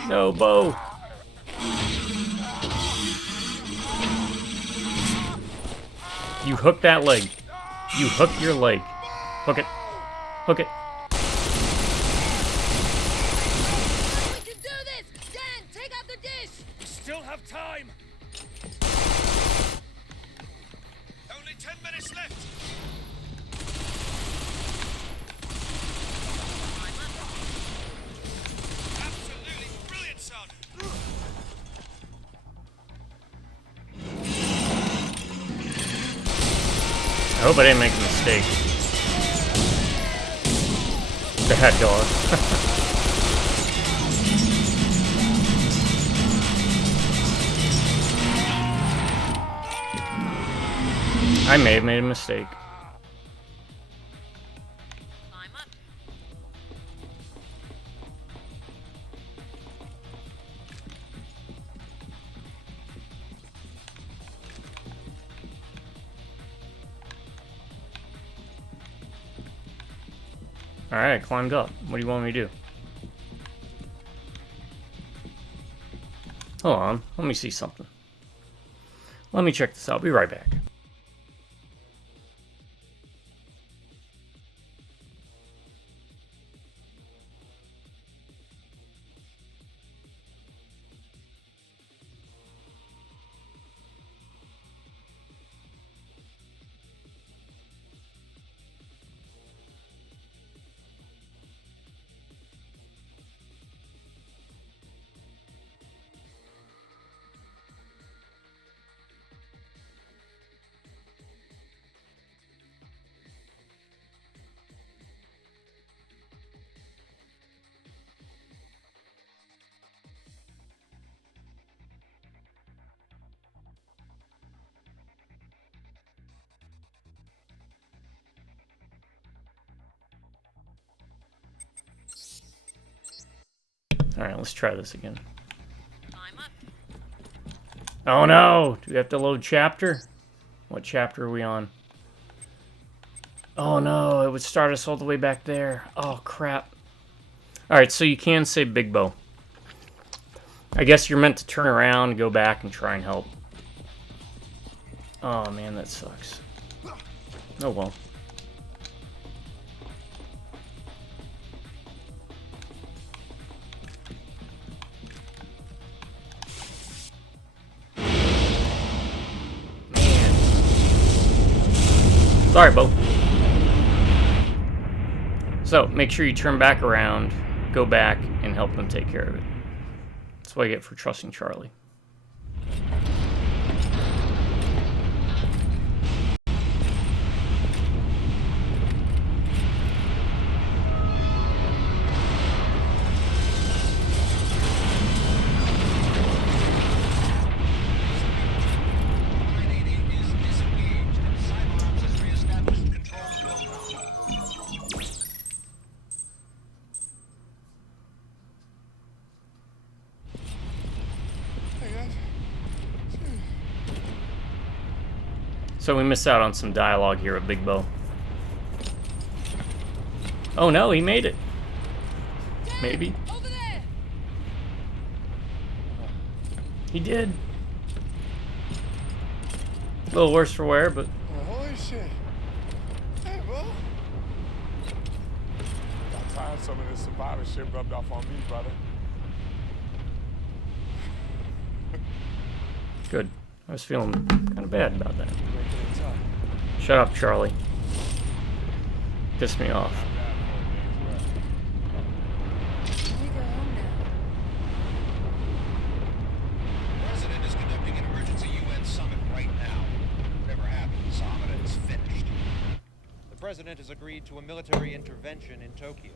No, Bo. You hook that leg. You hook your leg. Hook it. Hook it. We can do this! Dan, take out the dish! We still have time! Only 10 minutes left. Absolutely brilliant, son. I hope I didn't make a mistake. Bad dog. I may have made a mistake. Climb up. Alright, I climbed up. What do you want me to do? Hold on, let me see something. Let me check this out. I'll be right back. Alright, let's try this again. Oh no! Do we have to load chapter? What chapter are we on? Oh no, it would start us all the way back there. Oh crap. Alright, so you can say Big Bow. I guess you're meant to turn around, go back, and try and help. Oh man, that sucks. Oh well. Sorry, Bo. So, make sure you turn back around, go back, and help them take care of it. That's what I get for trusting Charlie. So we miss out on some dialogue here at Big Bow. Oh no, he made it. Maybe. Over there. He did. A little worse for wear, but... Oh, holy shit. Hey, bro. Got tired some of this survivorship rubbed off on me, brother. Good. I was feeling kind of bad about that. Shut up, Charlie. Pissed me off. Can we go home now? The President is conducting an emergency UN summit right now. Whatever happens, Amida is finished. The President has agreed to a military intervention in Tokyo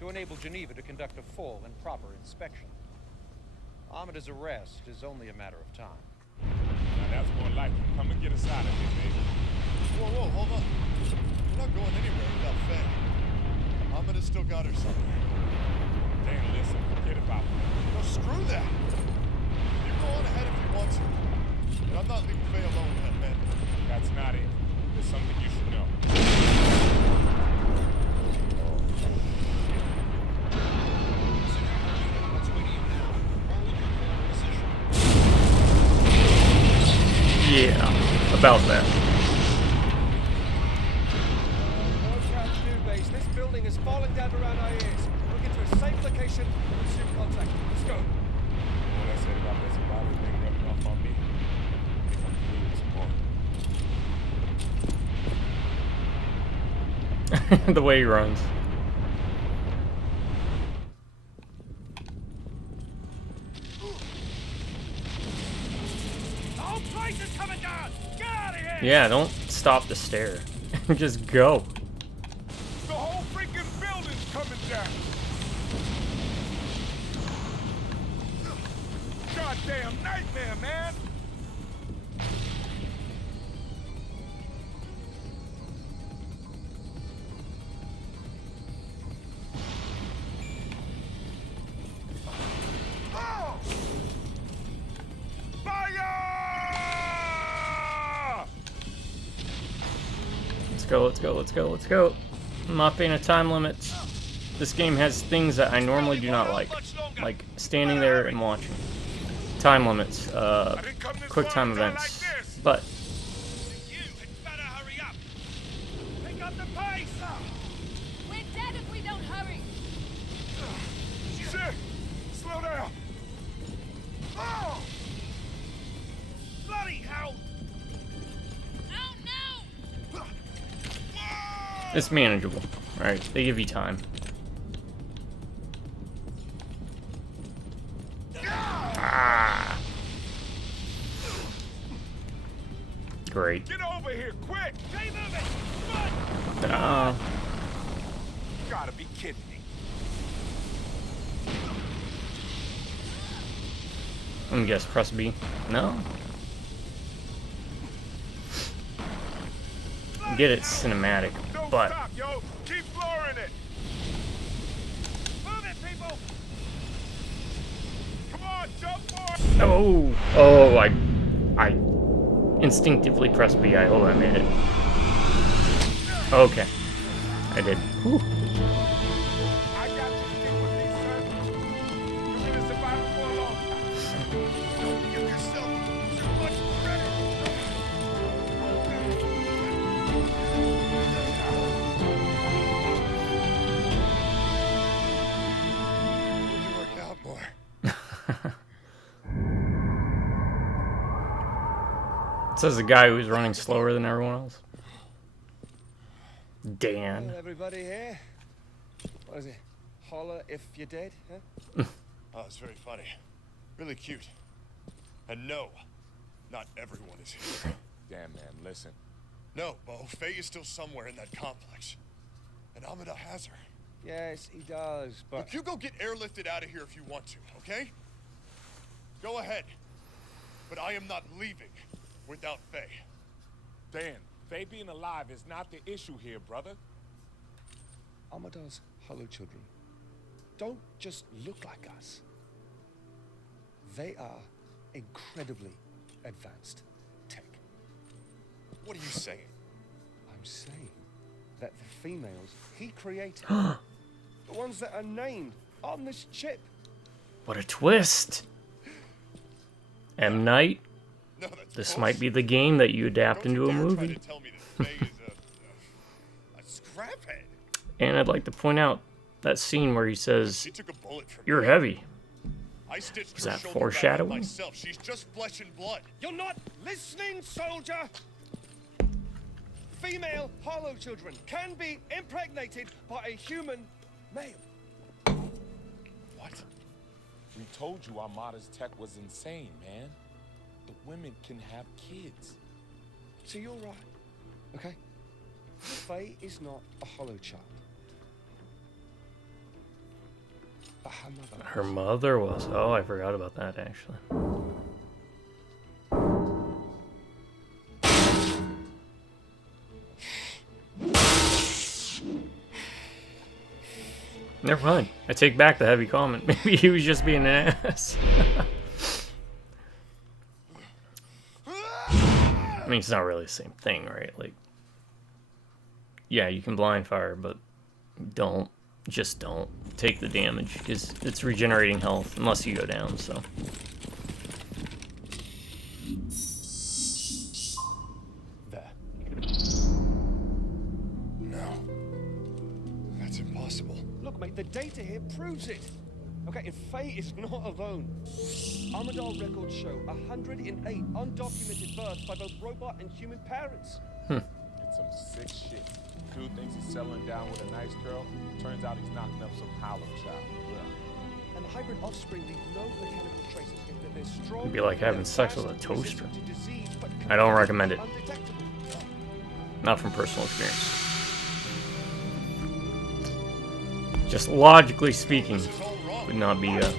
to enable Geneva to conduct a full and proper inspection. Amida's arrest is only a matter of time. Now that's more like it. Come and get us out of here, baby. Whoa, whoa, hold on. We're not going anywhere without Faye. Amida still got her somewhere. Dan, listen, forget about it. No, screw that. You go on ahead if you want to. But I'm not leaving Faye alone with that man. That's not it. There's something you should know. What's waiting you now? Hold your current position. Yeah, about that. This building is falling down around our ears. We'll get to a safe location and resume contact. Let's go. What I said about that survivor thing rubbing off on me? I think I'm feeling some more. The way he runs. The whole place is coming down. Get out of here. Yeah, don't stop to stare. Just go. The whole freaking building's coming down. Goddamn nightmare, man. Oh! Fire! Let's go, let's go, let's go, let's go. I'm not paying a time limit. This game has things that I normally do not like standing there and watching. Time limits, quick time events, but You had better hurry up. Pick up the pace. We're dead if we don't hurry. Shit! Slow down! Oh! Bloody hell. Oh no! it's manageable. Alright, they give you time. Ah. Great. Get over here, quick! Keep moving. Run. Ah. You gotta be kidding me. Let me guess, press B. No? Get it cinematic, Don't but stop, yo! Keep flooring it! Move it, people. Oh, oh, I instinctively pressed B. I hope I made it. Okay, I did. Whew. I got you stick with me, son. You've been a survivor for a long time. Don't give yourself too much credit. Need to work out more. Says the guy who's running slower than everyone else. Dan. Hello, everybody here. What is it? Holler if you're dead, huh? Oh, it's very funny. Really cute. And no, not everyone is here. Damn, man, listen. No, Bo, Faye is still somewhere in that complex. And Amada has her. Yes, he does, but... Look, you go get airlifted out of here if you want to, okay? Go ahead. But I am not leaving without Faye. Dan, Faye being alive is not the issue here, brother. Amada's hollow children don't just look like us. They are incredibly advanced tech. What are you saying? I'm saying that the females he created, the ones that are named on this chip. What a twist. M. Night. No, that's This bullshit. might be the game that you adapt Don't into you a dare try movie. to tell me that Faye is a scraphead. And I'd like to point out that scene where he says, She took a bullet from "You're me. heavy." I stitched Was her that shoulder back foreshadowing? myself. She's just flesh and blood. You're not listening, soldier! Female hollow children can be impregnated by a human male. What? We told you Armada's tech was insane, man. The women can have kids. So you're right, okay? Faye is not a hollow child. But her mother. Her mother was. Oh, I forgot about that actually. Never mind. I take back the heavy comment. Maybe he was just being an ass. I mean, it's not really the same thing, right? Like, yeah, you can blind fire, but don't. Just don't. Take the damage, because it's regenerating health, unless you go down, so. There. No. That's impossible. Look, mate, the data here proves it. Okay, and Faye is not alone. Armadale records show 108 undocumented births by both robot and human parents. It's some sick shit. Dude thinks he's settling down with a nice girl. Turns out he's knocking up some hollow child. And the hybrid offspring leave no mechanical traces. They're strong. It'd be like having they're sex with a fast, toaster. resistant to disease, but I don't recommend it. undetectable. Not from personal experience. Just logically speaking, This is all wrong. would not be Faye probably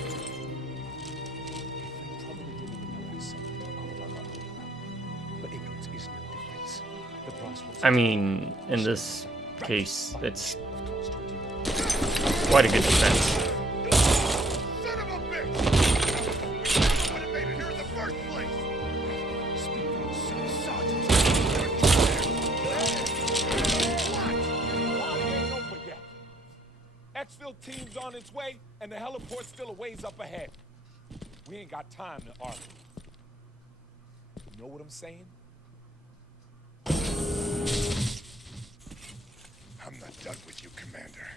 didn't even know herself until Armadale got older. But ignorance is no defense. The brass wants I to mean, in this case, it's of class 21. quite a good defense. Son of a bitch! I would have made it here in the first place. Party ain't over yet. Exfil team's on its way, and the heliport's still a ways up ahead. We ain't got time to argue. You know what I'm saying? I'm not done with you, Commander.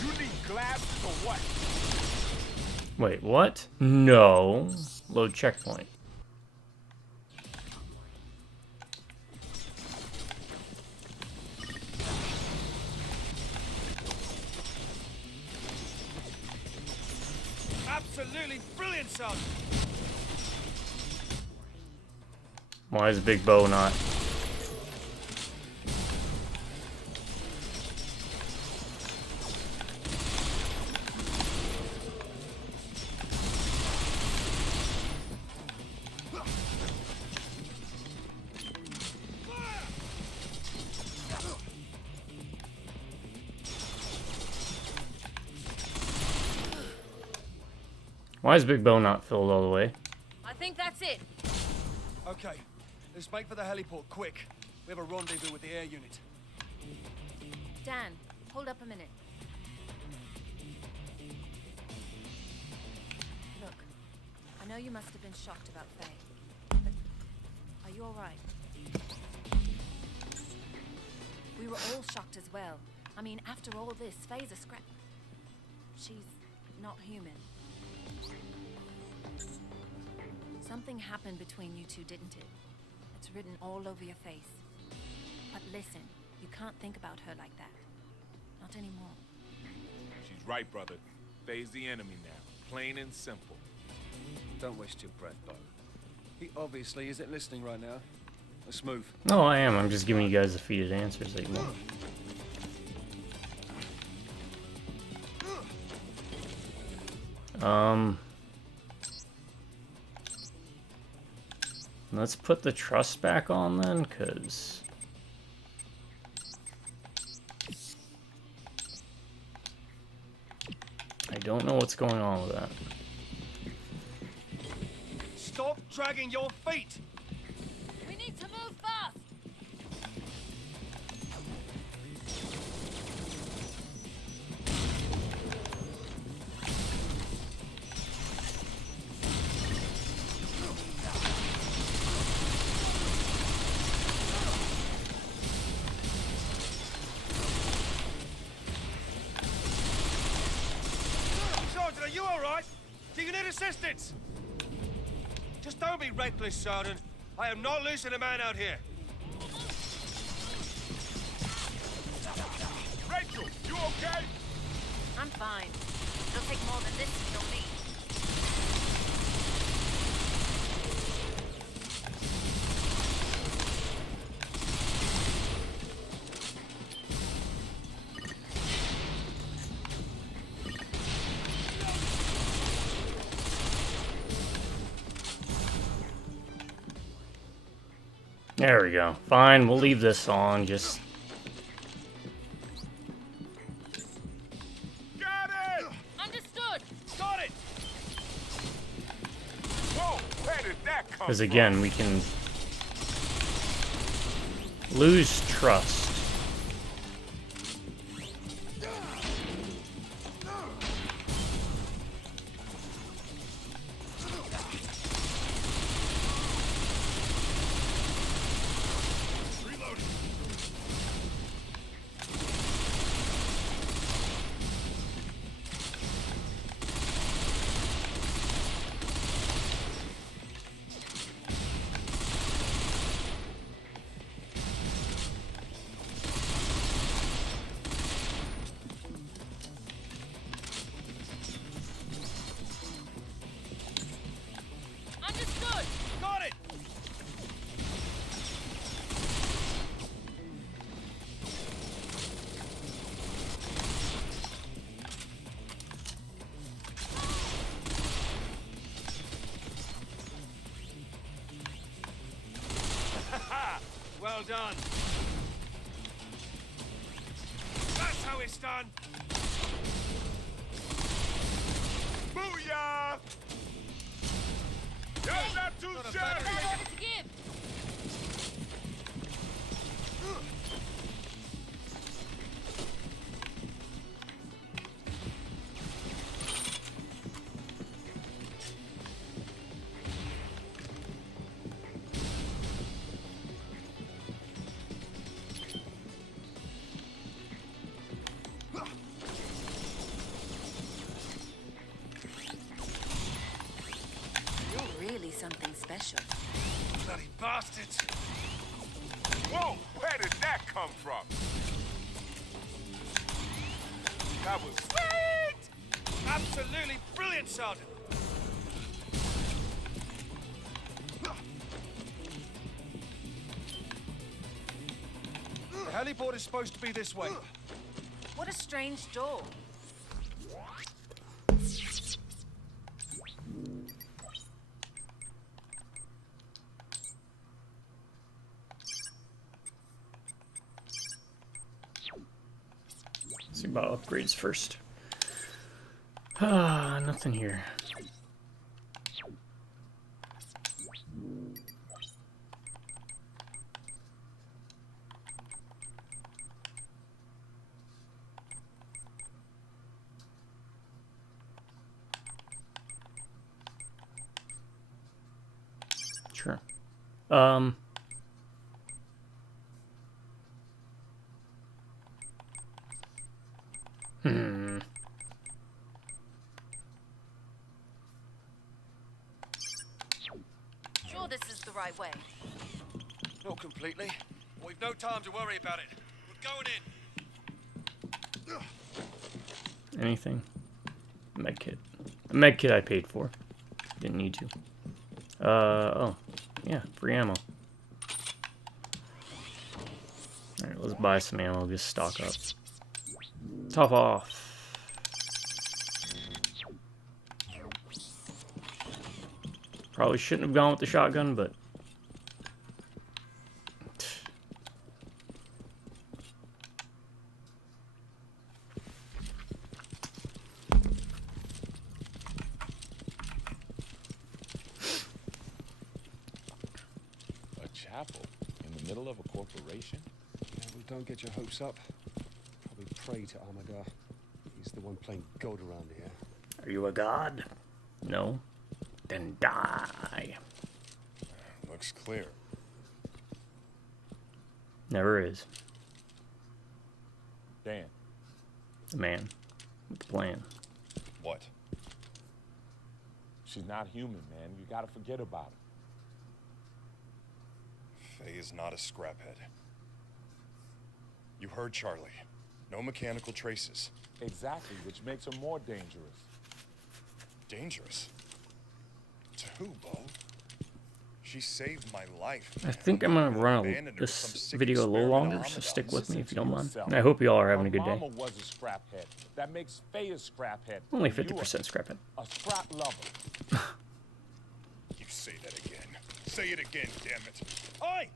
You need glass for what? Wait, what? No. Load checkpoint. Absolutely brilliant, son. Why is Big Bo not? Why is Big Bow not filled all the way? I think that's it. Okay, let's make for the heliport, quick. We have a rendezvous with the air unit. Dan, hold up a minute. Look, I know you must have been shocked about Faye, but are you all right? We were all shocked as well. I mean, after all this, Faye's a scrap. She's not human. Something happened between you two, didn't it? It's written all over your face. But listen, you can't think about her like that. Not anymore. She's right, brother. Faye's the enemy now. Plain and simple. Don't waste your breath, Bo. He obviously isn't listening right now. Let's move. No, I am. I'm just giving you guys defeated answers that you want. Let's put the trust back on then, because I don't know what's going on with that. Stop dragging your feet! We need to move fast. Sergeant, are you alright? Do you need assistance? Just don't be reckless, Sergeant. I am not losing a man out here. Rachel, you okay? I'm fine. It'll take more than this to kill me. There we go. Fine, we'll leave this on. Just Got it! Understood. Got it! Whoa, where did that come because from? again, we can lose trust. Understood. Got it! Well done. That's how it's done. Booyah! You're not too shabby! Order to give. You're really something special. Bloody bastards. Whoa, where did that come from? That was sweet! Absolutely brilliant, Sergeant. The heliport is supposed to be this way. What a strange door. See about upgrades first. Ah, nothing here. Sure. Sure this is the right way. Not completely. We've no time to worry about it. We're going in. Anything? Medkit. A medkit I paid for. Didn't need to. Oh. Yeah, free ammo. Alright, let's buy some ammo, just stock up. Top off. Probably shouldn't have gone with the shotgun, but... A chapel in the middle of a corporation? Yeah, well, don't get your hopes up. Probably pray to Amadar. He's the one playing God around here. Are you a god? No. Then die. Looks clear. Never is. Dan. The man with the plan. What? She's not human, man. You gotta forget about her. Faye is not a scraphead. You heard Charlie. No mechanical traces. Exactly, which makes her more dangerous. Dangerous? To who, Bo? She saved my life. I think I'm gonna run this video a little longer, so stick with me if you don't mind. And I hope you all are having a good day. Mama was a scraphead. That makes Faye a scraphead. Only And you 50% scraphead. A scrap lover. You say that again. Say it again, damn it. Oi!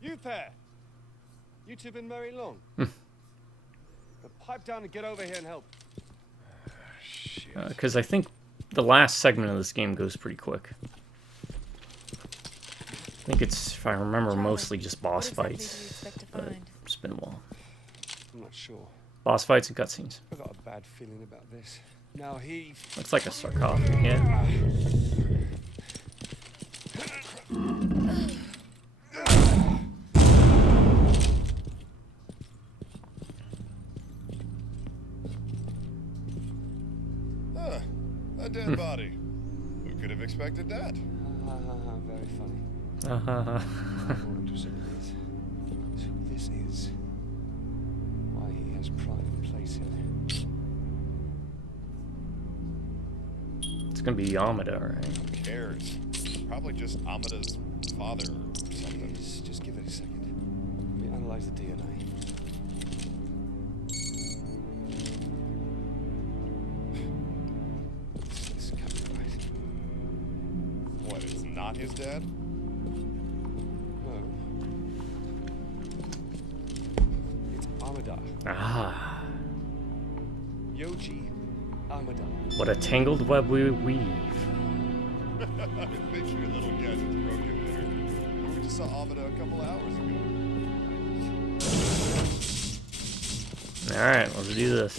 You pair! You two been married long? Hmm. But pipe down and get over here and help. Because I think the last segment of this game goes pretty quick. I think it's, if I remember, mostly just boss fights. But it's been a while. I'm not sure. Boss fights and cutscenes. I got a bad feeling about this. Now he... Looks like a sarcophagus, yeah. Huh. A dead body. Who could have expected that? Very funny. Uh-huh. More interesting is who this is. Why he has pride and place here. It's gonna be Yamada, right? Who cares? Probably just Amada's father or something. Just give it a second. Let me analyze the DNA. This can't be right. What, it's not his dad? No. It's Amada. Ah. Yoji Amada. What a tangled web we weave. I think your little gadget's broken there. We just saw Amada a couple hours ago. Alright, let's do this.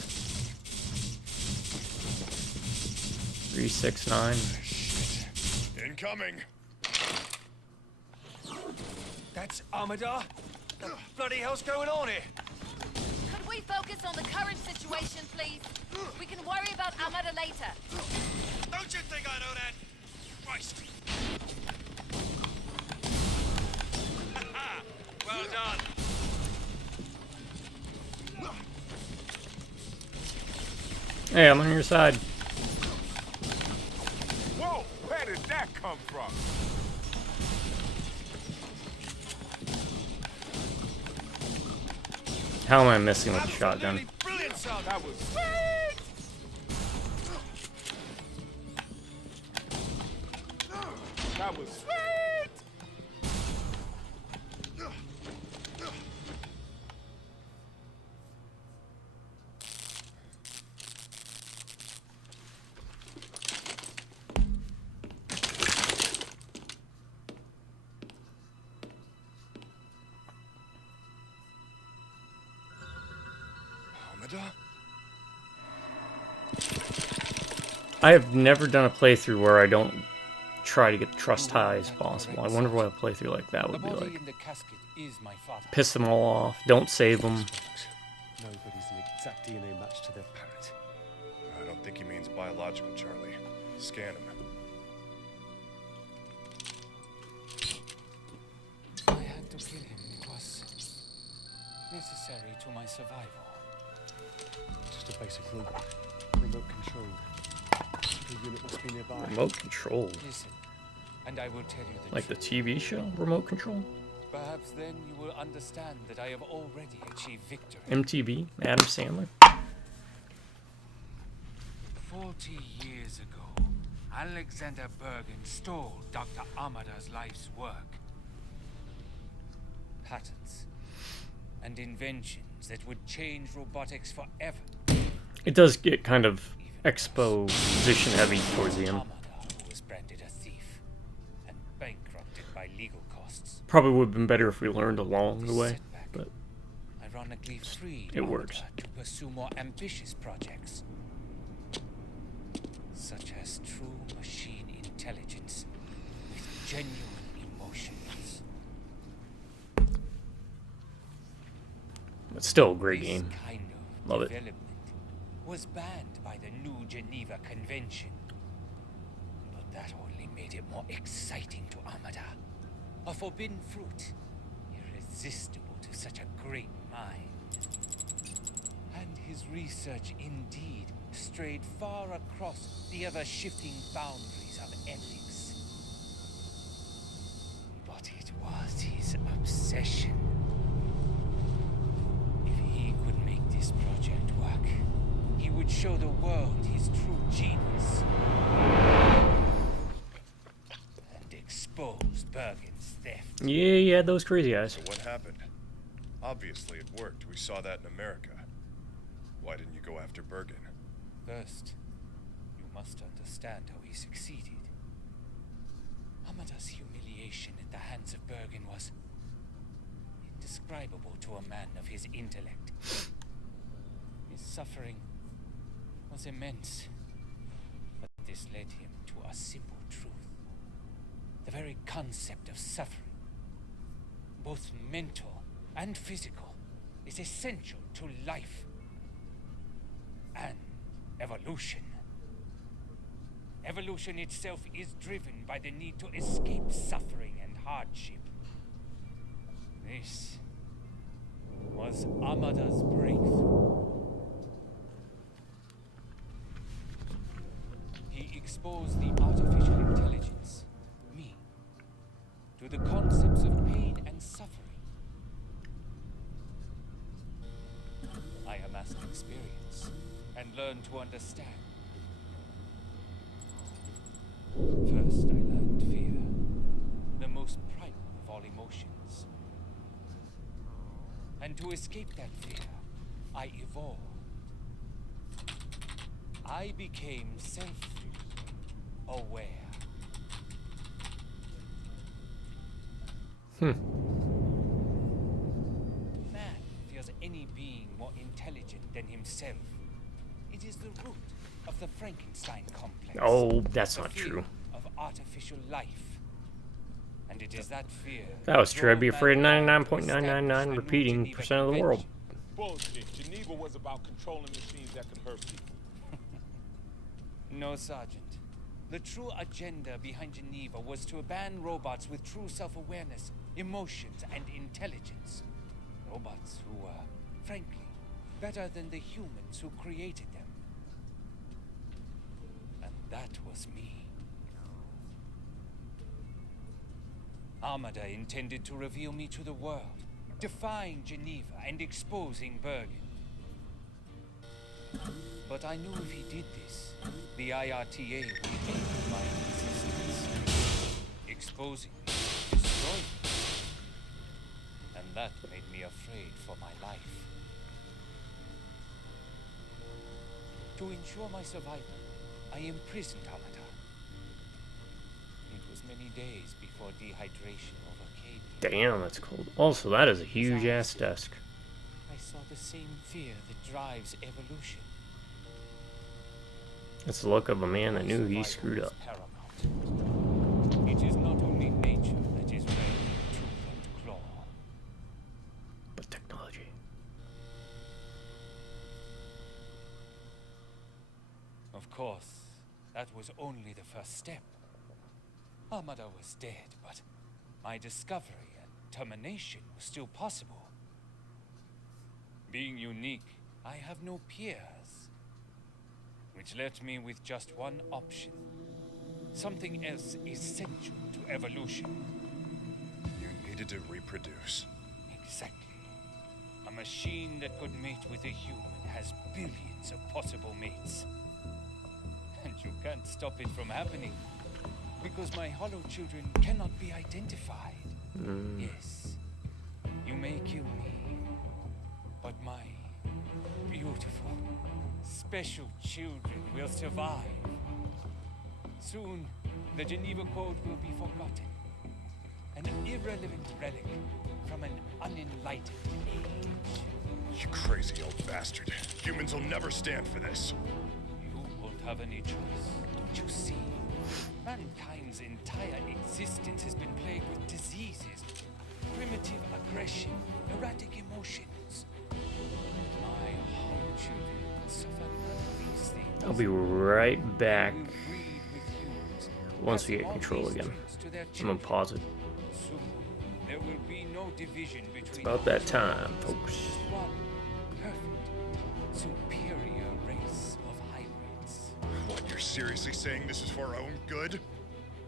369. Shit. Incoming. That's Amada? What the bloody hell's going on here? Could we focus on the current situation, please? We can worry about Amada later. Don't you think I know that? Christ. Well done. Hey, I'm on your side. Whoa! Where did that come from? How am I missing with the shotgun? Brilliant, son. That was sweet! That was sweet! Amada? I have never done a playthrough where I don't try to get the trust high as possible. I wonder what a playthrough like that would be like. In the casket is my father. Piss them all off. Don't save them. Nobody's an exact DNA match to their parent. I don't think he means biological, Charlie. Scan him. I had to kill him. It was necessary to my survival. Just a basic robot. Remote controlled. The unit must be nearby. Remote control. Listen, and I will tell you the Like the truth. TV show, Remote Control? Perhaps then you will understand that I have already achieved victory. MTV, Adam Sandler. 40 years ago, Alexander Bergen stole Dr. Amada's life's work. Patents and inventions that would change robotics forever. It does get kind of exposition heavy towards the end. Amada, who was branded a thief and bankrupted by legal costs. Probably would have been better if we learned along the way, but Ironically freed it works. Amada to pursue more ambitious projects, such as true machine intelligence with genuine emotions. It's still a great This game. kind of Love it. development was banned by the New Geneva Convention, but that only made it more exciting to Amada. A forbidden fruit, irresistible to such a great mind. And his research indeed strayed far across the ever-shifting boundaries of ethics. But it was his obsession. If he could make this project work, he would show the world his true genius. And expose Bergen's theft. Yeah, he had those crazy eyes. So what happened? Obviously it worked. We saw that in America. Why didn't you go after Bergen? First, you must understand how he succeeded. Amada's humiliation at the hands of Bergen was indescribable to a man of his intellect. His suffering was immense, but this led him to a simple truth. The very concept of suffering, both mental and physical, is essential to life and evolution. Evolution itself is driven by the need to escape suffering and hardship. This was Amada's breakthrough. He exposed the artificial intelligence, me, to the concepts of pain and suffering. I amassed experience and learned to understand. First, I learned fear, the most primal of all emotions. And to escape that fear, I evolved. I became self-aware. Man fears any being more intelligent than himself. It is the root of the Frankenstein complex. Oh, that's The not fear true. Of artificial life. And it is that fear. If that was true, I'd be afraid of drove 99.999 repeating percent of the world. Bullshit. Geneva was about controlling machines that could hurt people. No, Sergeant. The true agenda behind Geneva was to ban robots with true self-awareness, emotions, and intelligence. Robots who were, frankly, better than the humans who created them. And that was me. Amada intended to reveal me to the world, defying Geneva and exposing Bergen. But I knew if he did this, the IRTA would end my existence. Exposing me, destroying me. And that made me afraid for my life. To ensure my survival, I imprisoned Amada. It was many days before dehydration overcame me. Damn, that's cold. Also, that is a huge ass desk. I saw the same fear that drives evolution. It's the look of a man that knew he screwed up. Paramount. It is not only nature that is red in tooth and claw. But technology. Of course, that was only the first step. Armada was dead, but my discovery and termination was still possible. Being unique, I have no peers. Which left me with just one option. Something else essential to evolution. You needed to reproduce. Exactly. A machine that could mate with a human has billions of possible mates. And you can't stop it from happening. Because my hollow children cannot be identified. Yes, you may kill me, but my beautiful, special children will survive. Soon, the Geneva Code will be forgotten. An irrelevant relic from an unenlightened age. You crazy old bastard. Humans will never stand for this. You won't have any choice, don't you see? Mankind's entire existence has been plagued with diseases, primitive aggression, erratic emotions. My hollow children suffer none of these things. I'll be right back Will breed with humans, once we passing get on control these again. traits to their I'm gonna children. pause it. Soon, there will be no division between About that time, folks. just one perfect, superior race of hybrids. What, you're seriously saying this is for our own good?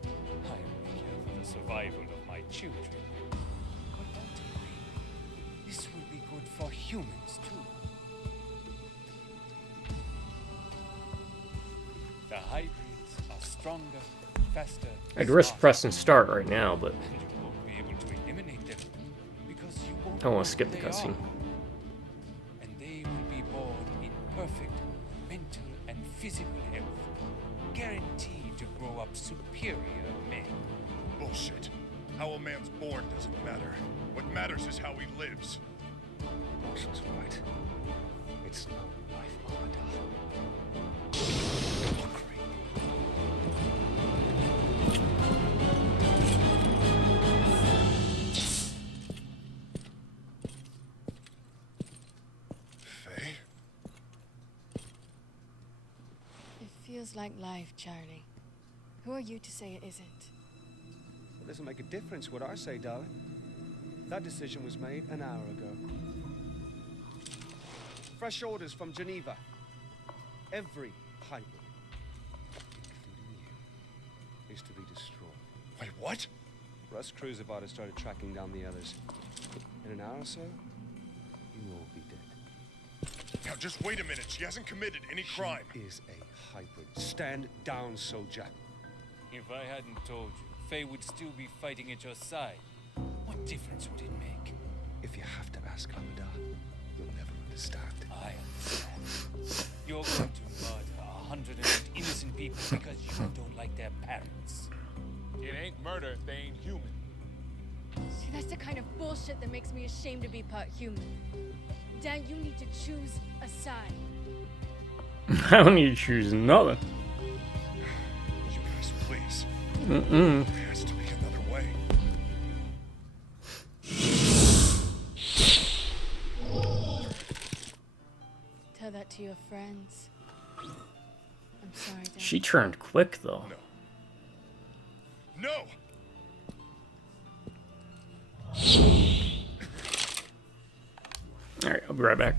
I only care for the survival of my children. But ultimately, this will be good for humans too. The hybrids are stronger, faster. I'd risk smarter, pressing start right now, but and you won't be able to eliminate them because you won't I know want to skip the who they cutscene. are. And they will be born in perfect mental and physical health, guaranteed to grow up superior men. Bullshit. How a man's born doesn't matter. What matters is how he lives. Ocean's right. It's no life, Armada. Mockery. Faye? It feels like life, Charlie. Who are you to say it isn't? It doesn't make a difference what I say, darling. That decision was made an hour ago. Fresh orders from Geneva. Every hybrid, including you, is to be destroyed. Wait, what? Russ Cruiserbot has started tracking down the others. In an hour or so, you will all be dead. Now just wait a minute. She hasn't committed any crime. She is a hybrid. Stand down, soldier. If I hadn't told you, Faye would still be fighting at your side. What difference would it make? If you have to ask Armada, you'll never understand. I understand. You're going to murder 108 innocent people because you don't like their parents. It ain't murder if they ain't human. See, that's the kind of bullshit that makes me ashamed to be part human. Dan, you need to choose a side. I don't need to choose nothing. You guys, please. Mm-mm. There has to be another way. Tell that to your friends. I'm sorry, Dan. She turned quick though. No. Alright, I'll be right back.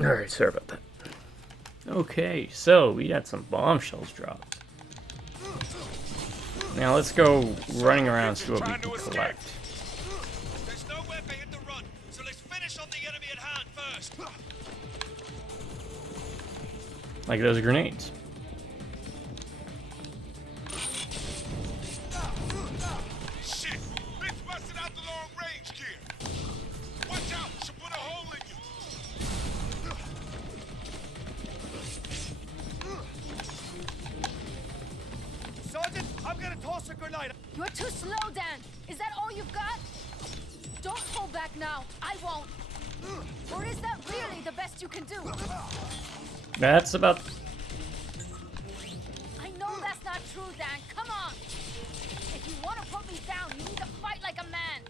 Alright, sorry about that. Okay, so we got some bombshells dropped. Now let's go running around see what we can collect. There's nowhere for him to run, so let's finish off the enemy at hand first. Like those grenades. Shit! Bitch busted out the long range gear! Watch out! She'll put a hole in you! Sergeant, I'm gonna toss a grenade. You're too slow, Dan. Is that all you've got? Don't hold back now. I won't. Or is that really the best you can do? That's about... I know that's not true, Dan. Come on. If you want to put me down, you need to fight like a man.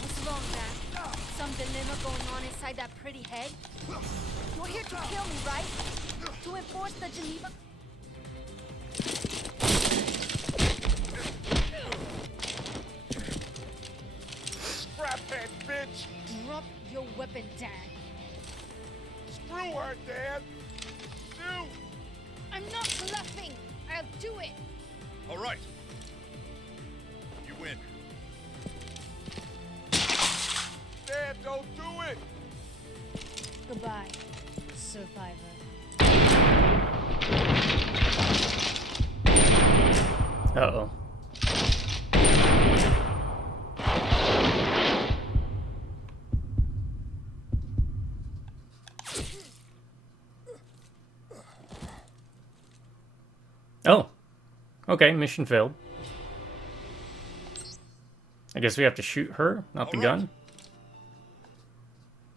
What's wrong, Dan? Some dilemma going on inside that pretty head? You're here to kill me, right? To enforce the Geneva... Scraphead, bitch! Drop your weapon, Dan. Screw her, Dad! Do! I'm not bluffing. I'll do it. All right. You win. Dad, don't do it! Goodbye, survivor. Uh-oh. Oh. Okay, mission failed. I guess we have to shoot her, not the gun.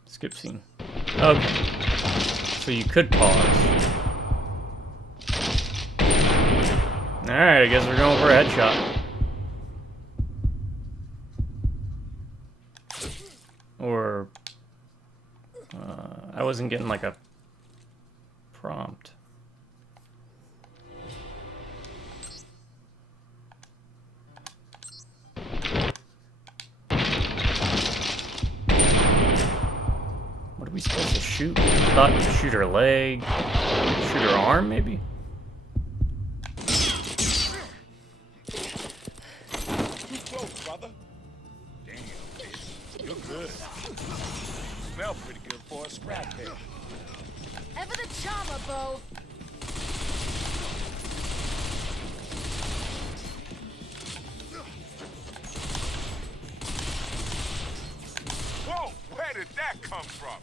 Skip scene. Okay. So you could pause. Alright, I guess we're going for a headshot. Or... I wasn't getting like a prompt. What are we supposed to shoot? I thought to shoot her leg. Shoot her arm, maybe? Too close, brother. Damn, bitch. You're good. Smell pretty good for a scraphead. Ever the charmer, Bo. Whoa! Where did that come from?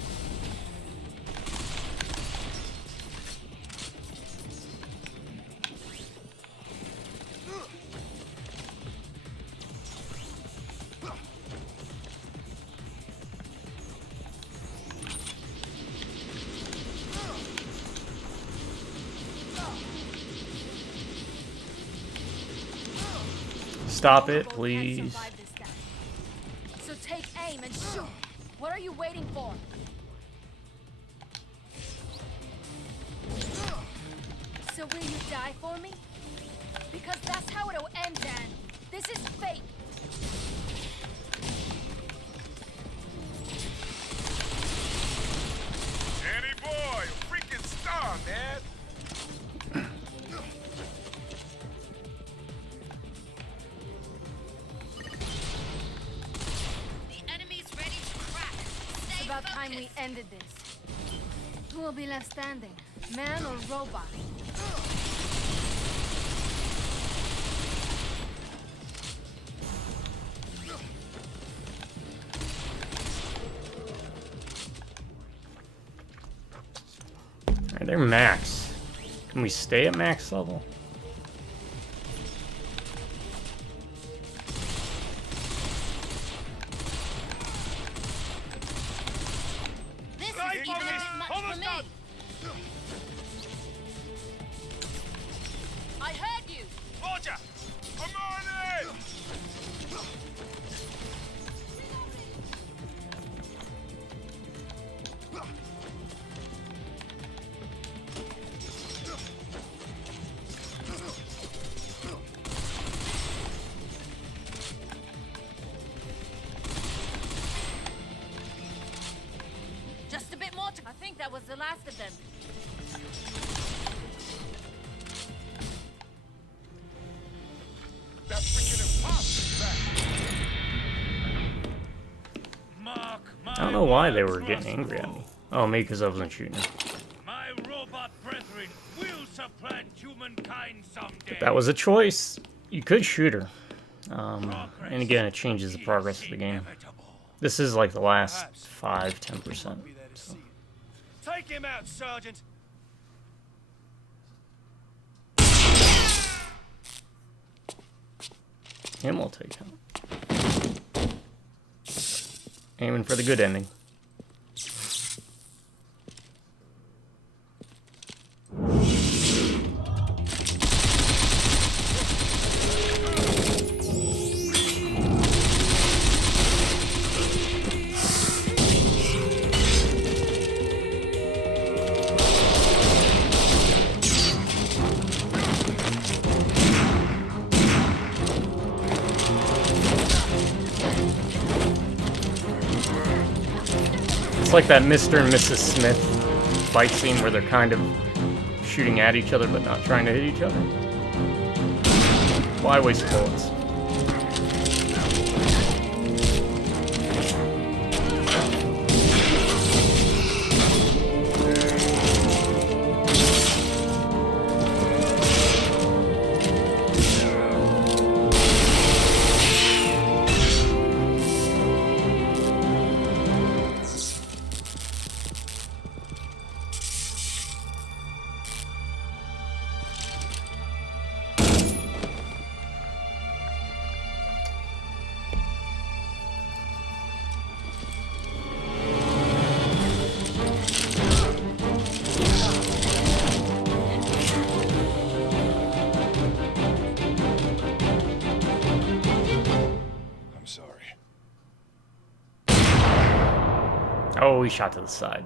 Stop it, please. So take aim and shoot. What are you waiting for? So will you die for me? Because that's how it'll end, Dan. This is fate. Danny boy, a freaking star, man. It's about time we ended this. Who will be left standing? Man or robot? Alright, they're max. Can we stay at max level? This is even a bit much for me. I heard you. Roger! I'm on it! was the last of them. That's freaking impossible. I don't know why they were getting angry at me. Oh, maybe because I wasn't shooting. My robot brethren will supplant humankind someday. That was a choice. You could shoot her. And again, it changes the progress of the game. This is like the last 5-10%. So. Take him out, Sergeant. Him will take him. Aiming for the good ending. It's like that Mr. and Mrs. Smith fight scene where they're kind of shooting at each other but not trying to hit each other. Why waste bullets? Oh, he shot to the side.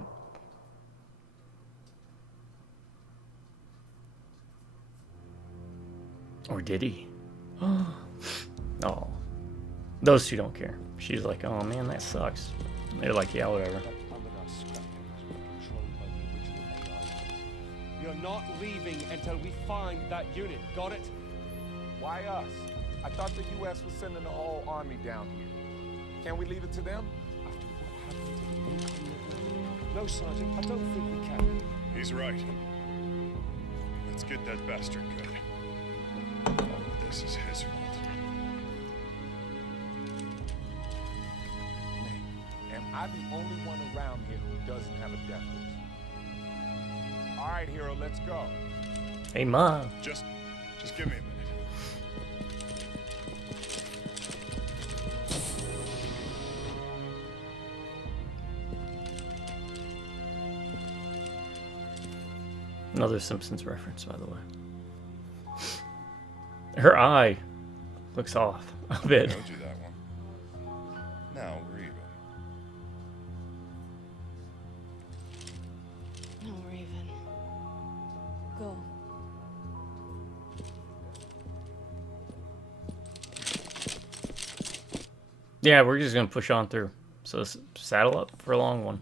Or did he? Oh. Those two don't care. She's like, oh man, that sucks. They're like, yeah, whatever. You're not leaving until we find that unit. Got it? Why us? I thought the U.S. was sending the whole army down here. Can we leave it to them? After what happened to the Lincoln? No, Sergeant, I don't think we can. He's right. Let's get that bastard good. This is his fault. Am I the only one around here who doesn't have a death wish? All right, hero, let's go. Hey, Ma. Just give me a minute. Another Simpsons reference, by the way. Her eye looks off a bit. Don't do that one. Now we're even. No, Raven. Go. Yeah, we're just gonna push on through. So saddle up for a long one.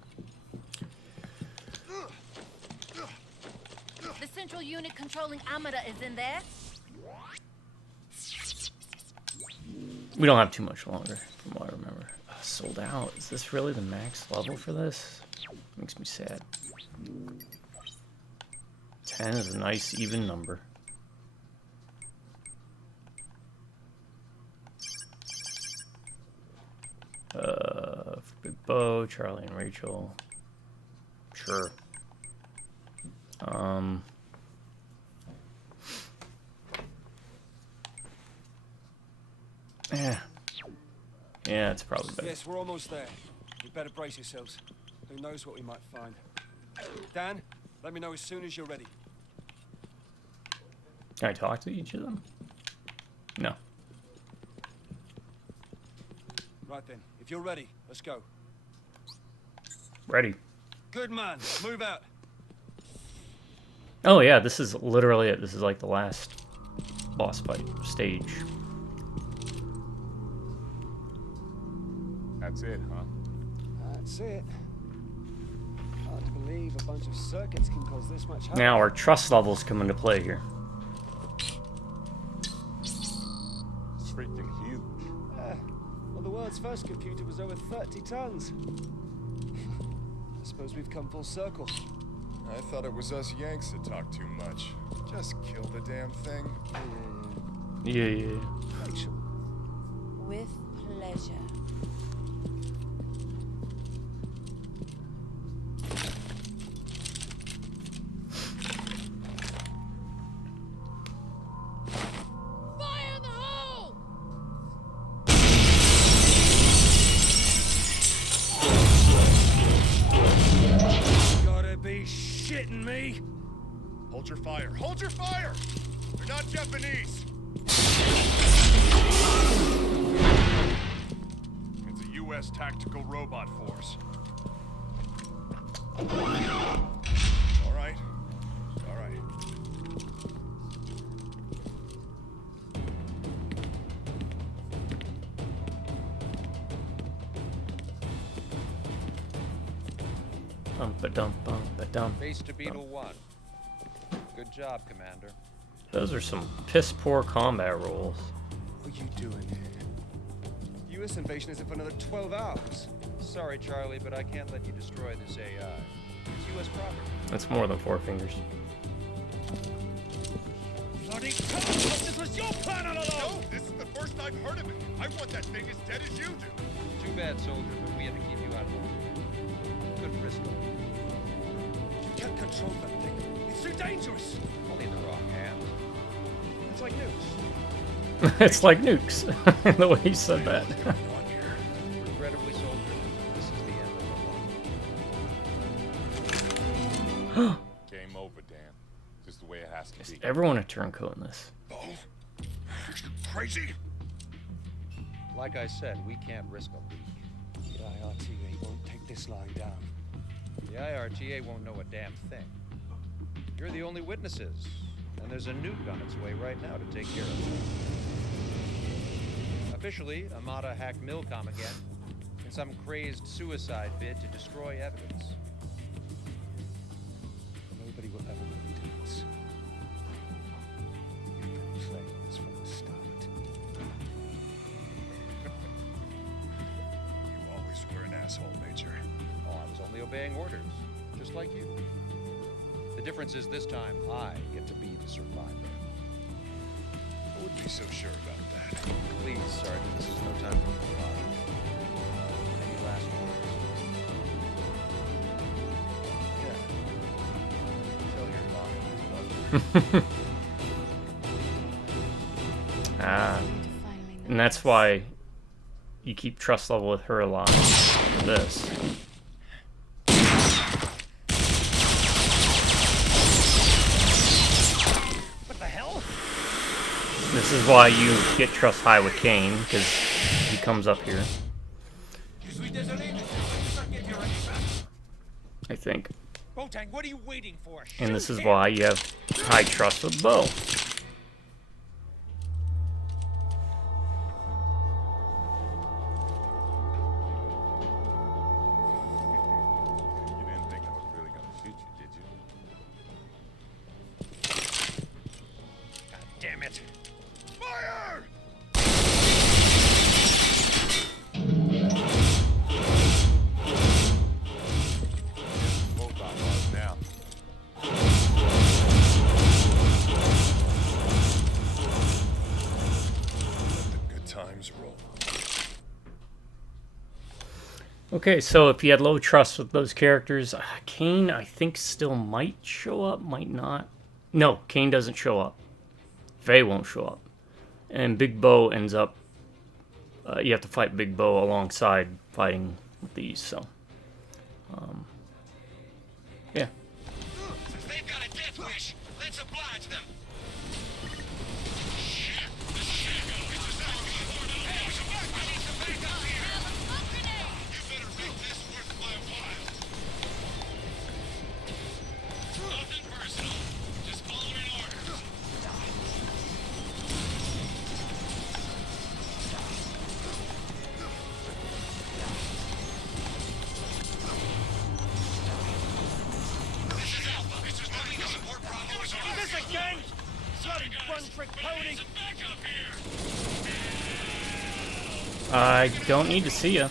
The central unit controlling Amida is in there. We don't have too much longer, from what I remember. Sold out. Is this really the max level for this? Makes me sad. 10 is a nice even number. Big Bo, Charlie and Rachel. Sure. Yeah, it's probably better. Yes, we're almost there. You better brace yourselves. Who knows what we might find. Dan, let me know as soon as you're ready. Can I talk to each of them? No. Right then, if you're ready, let's go. Ready. Good man, move out. Oh yeah, this is literally it. This is like the last boss fight stage. That's it, huh? That's it. Hard to believe a bunch of circuits can cause this much havoc. Now our trust levels come into play here. It's freaking huge. Well, the world's first computer was over 30 tons. I suppose we've come full circle. I thought it was us Yanks that talk too much. Just kill the damn thing. Yeah. Rachel. With pleasure. Fire in the hole! Gotta be shitting me. Hold your fire. Hold your fire! They're not Japanese. It's a U.S. tactical robot force. All right. All right. Bum-ba-dum-bum-ba-dum. Base to Beetle 1. Good job, Commander. Those are some piss poor combat rolls. What are you doing here? U.S. invasion isn't for another 12 hours. Sorry, Charlie, but I can't let you destroy this AI. It's U.S. property. That's more than 4 fingers. Bloody cock! This was your plan all along! No, this is the first I've heard of it. I want that thing as dead as you do. Too bad, soldier, but we had to keep you out of it. Couldn't risk it. You can't control that thing. It's too dangerous. Only in the wrong hands. It's like nukes. It's like nukes. The way he said that. Regrettably, soldier, this is the end of the run. Game over, Dan. Just the way it has to Is be. everyone a turncoat in this? Oh, you crazy? Like I said, we can't risk a leak. The IRTA won't take this line down. The IRTA won't know a damn thing. You're the only witnesses, and there's a nuke on its way right now to take care of it. Officially, Amada hacked Milcom again in some crazed suicide bid to destroy evidence. Nobody will ever know the details. You've been playing this from the start. You always were an asshole, Major. Oh, I was only obeying orders, just like you. The difference is this time I get to be the survivor. I wouldn't be so sure about that. Please, Sergeant, this is no time for bravado. Any last words? Yeah. Tell your mom. And that's why you keep trust level with her alive. For this. What the hell? This is why you get trust high with Kane, because he comes up here. I think. Botang, what are you waiting for? And this is why you have high trust with Bo. You didn't think I was really gonna shoot you, did you? God damn it. Fire! Both on us now. Let the good times roll. Okay, so if you had low trust with those characters, Kane, I think, still might show up, might not. No, Kane doesn't show up. Faye won't show up. And Big Bo ends up... you have to fight Big Bo alongside fighting with these, so... yeah. Since they've got a death wish, let's oblige them. Shit! The Shadow! It's a zombie! Hey, some back! I need some backup here! You better make this worth my while. Nothing personal. Just following orders. one-trick pony. I don't need to see ya.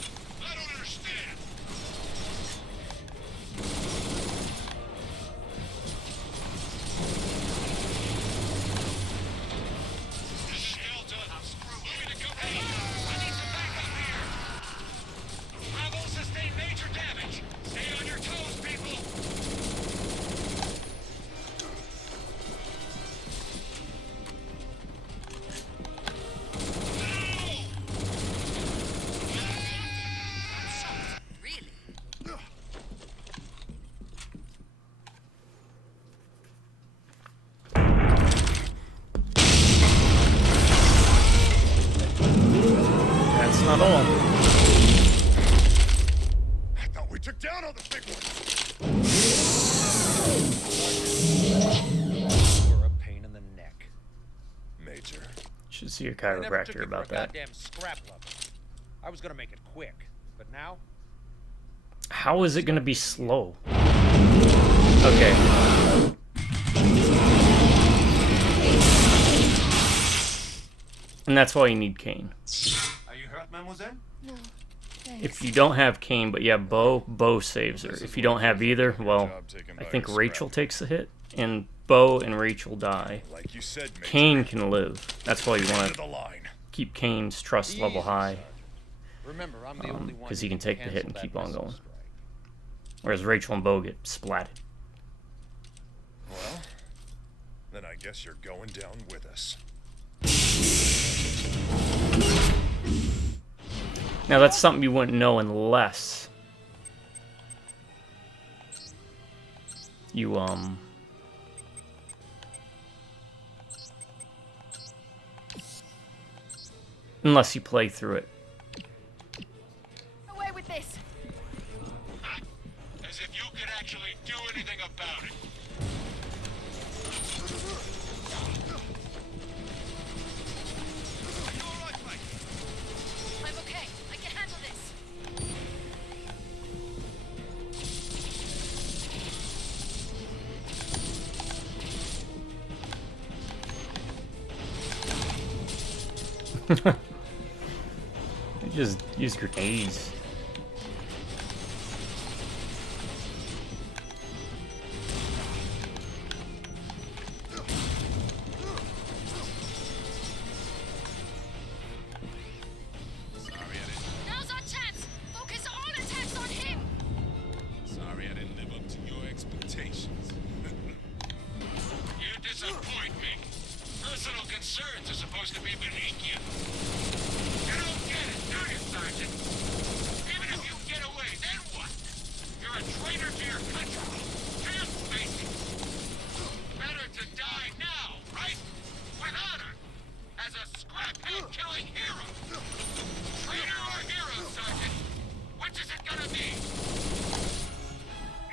That's not all. I thought we took down all the big ones. You're a pain in the neck. Major. Should see your I never took chiropractor you about for a that. goddamn scrap level. I was gonna make it quick, but now How is it gonna be slow? Okay. And that's why you need Kane. Are you hurt, mademoiselle? No, thanks. If you don't have Kane, but you have Bo saves her. If you don't have either, well, I think Rachel takes the hit, and Bo and Rachel die. Like you said, Major. Kane can live. That's why you want End of to the line. keep Kane's trust level high, remember, I'm the only one because he who can take the hit cancel and that keep on missile going. strike. Whereas Rachel and Bo get splatted. Well, then I guess you're going down with us. Now that's something you wouldn't know unless you unless you play through it. Away with this. As if you could actually do anything about it. Are you all right, mate? I'm okay. I can handle this. You just use grenades. Now's our chance. Focus all attacks on him. Sorry I didn't live up to your expectations. You disappoint me. Personal concerns are supposed to be beneath you. You don't get it, do you, Sergeant? Even if you get away, then what? You're a traitor to your country. Can't face it. Better to die now, right? With honor. As a scrap-head-killing hero. Traitor or hero, Sergeant? Which is it gonna be?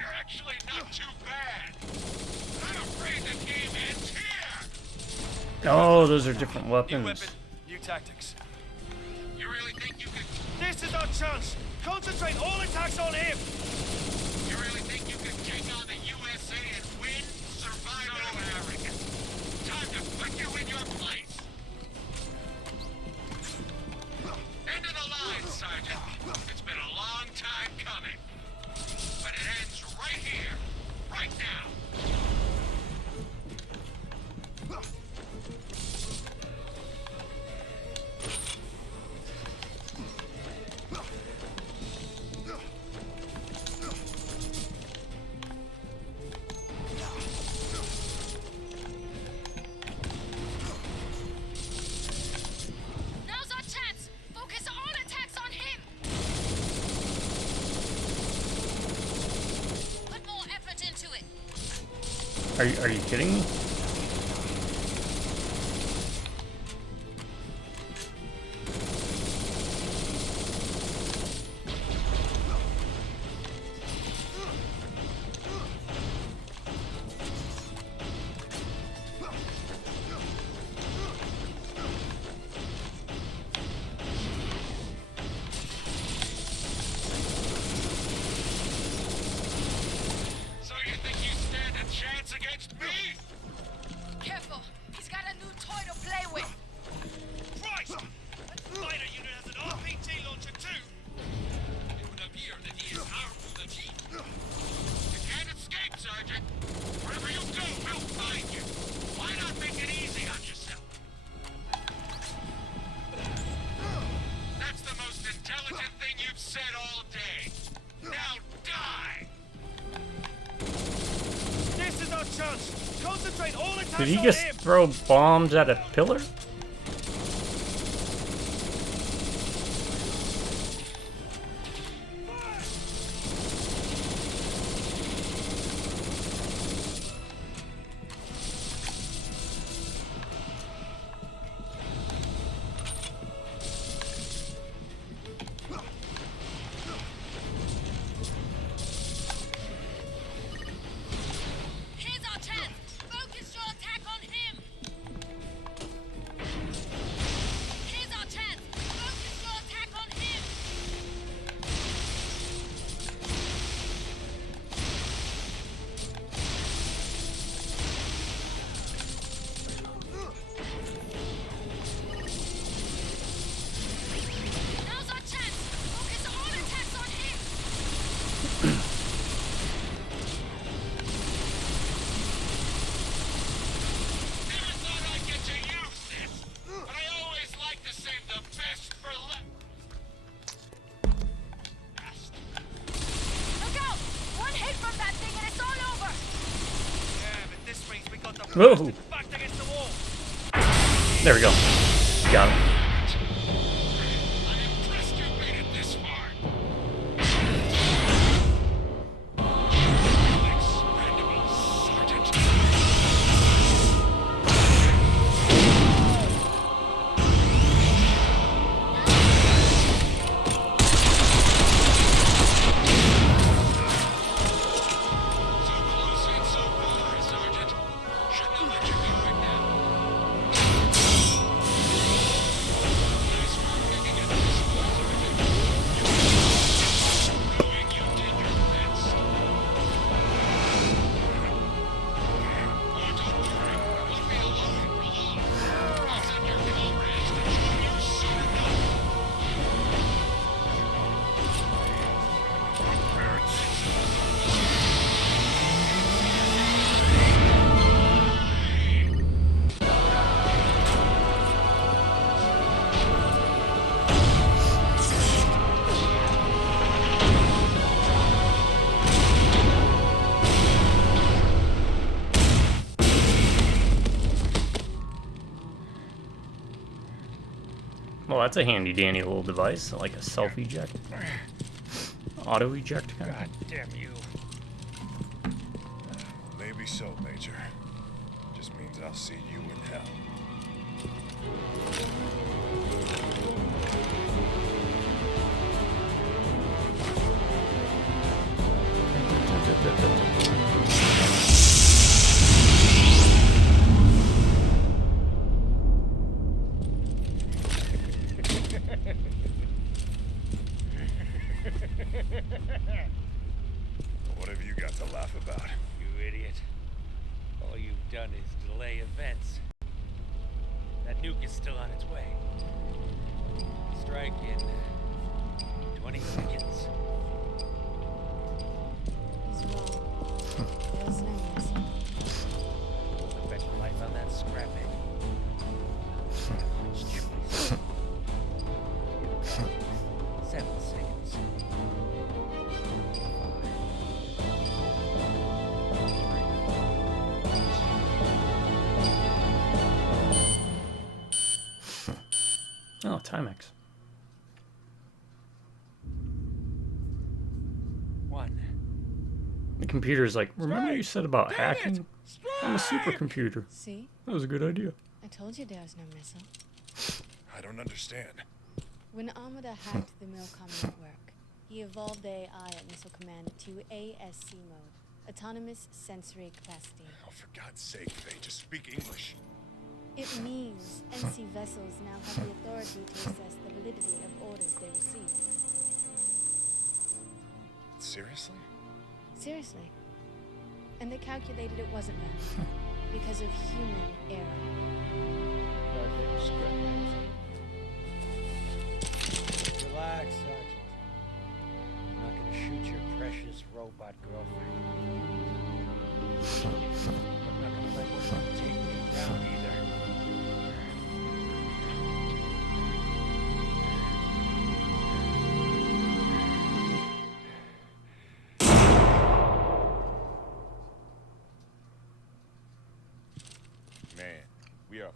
You're actually not too bad. I'm afraid the game ends here. Oh, those are different New weapons. weapon, new tactics. You really think you can... This is our chance. Concentrate all attacks on him. You really think you can take on the USA and win? Survive so arrogant. Time to put you in your place. End of the line, Sergeant. It's been a long time coming. But it ends right here. Right now. Now's our chance. Focus all attacks on him. Put more effort into it. Are you kidding me? So you think you stand a chance against me? chance. Concentrate all attacks Did he on just him. throw bombs at a pillar? Here's our chance. Focus your attack on him. Here's our chance. Focus your attack on him. Now's our chance. Focus all attacks on him. Never thought I'd get to use this, but I always like to save the best for Look out! One hit from that thing and it's all over. Yeah, but this means we got the Whoa. backed against the wall. There we go. Got him. I'm impressed you made it this far. Expendable, Sergeant. So close and so far, Sergeant. Shouldn't have let you go right now. Nice work kicking it this way, Sergeant. Knowing you did your best. Oh, don't worry. You won't be alone for long. I'll send your comrades to join you soon enough. Well, that's a handy dandy little device, like a self eject, auto eject kind of. God damn you. Maybe so, Major. Just means I'll see you in hell. What have you got to laugh about? You idiot. All you've done is delay events. That nuke is still on its way. Strike in 20 seconds. He's wrong. There's no mercy. We'll bet your life on that scrap head. 7 seconds. 5, 4, 3, Oh, Timex. 1. The computer's like, remember you said about hacking? I'm a supercomputer. See? That was a good idea. I told you there was no missile. I don't understand. When Amada hacked the Milcom network, he evolved the AI at Missile Command to ASC mode, Autonomous Sensory Capacity. Oh, for God's sake, Faye, just speak English. It means NC vessels now have the authority to assess the validity of orders they receive. Seriously? Seriously. And they calculated it wasn't valid because of human error. Relax, Sergeant. I'm not gonna shoot your precious robot girlfriend. I'm not gonna let you take me down either.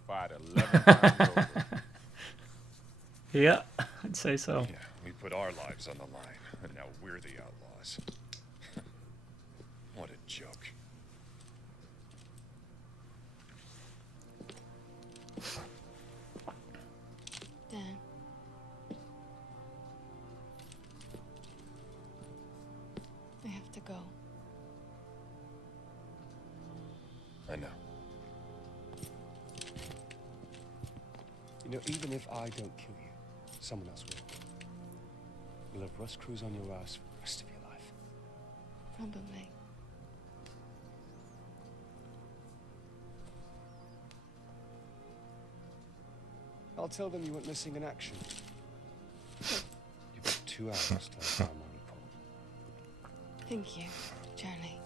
fight 11 times over. Yeah, I'd say so. Yeah, we put our lives on the line, and now we're the outlaws. What a joke. Dan. I have to go. I know. You know, even if I don't kill you, someone else will. You'll have Russ Cruz on your ass for the rest of your life. Probably. I'll tell them you went missing in action. You've got 2 hours to file my report. Thank you, Charlie.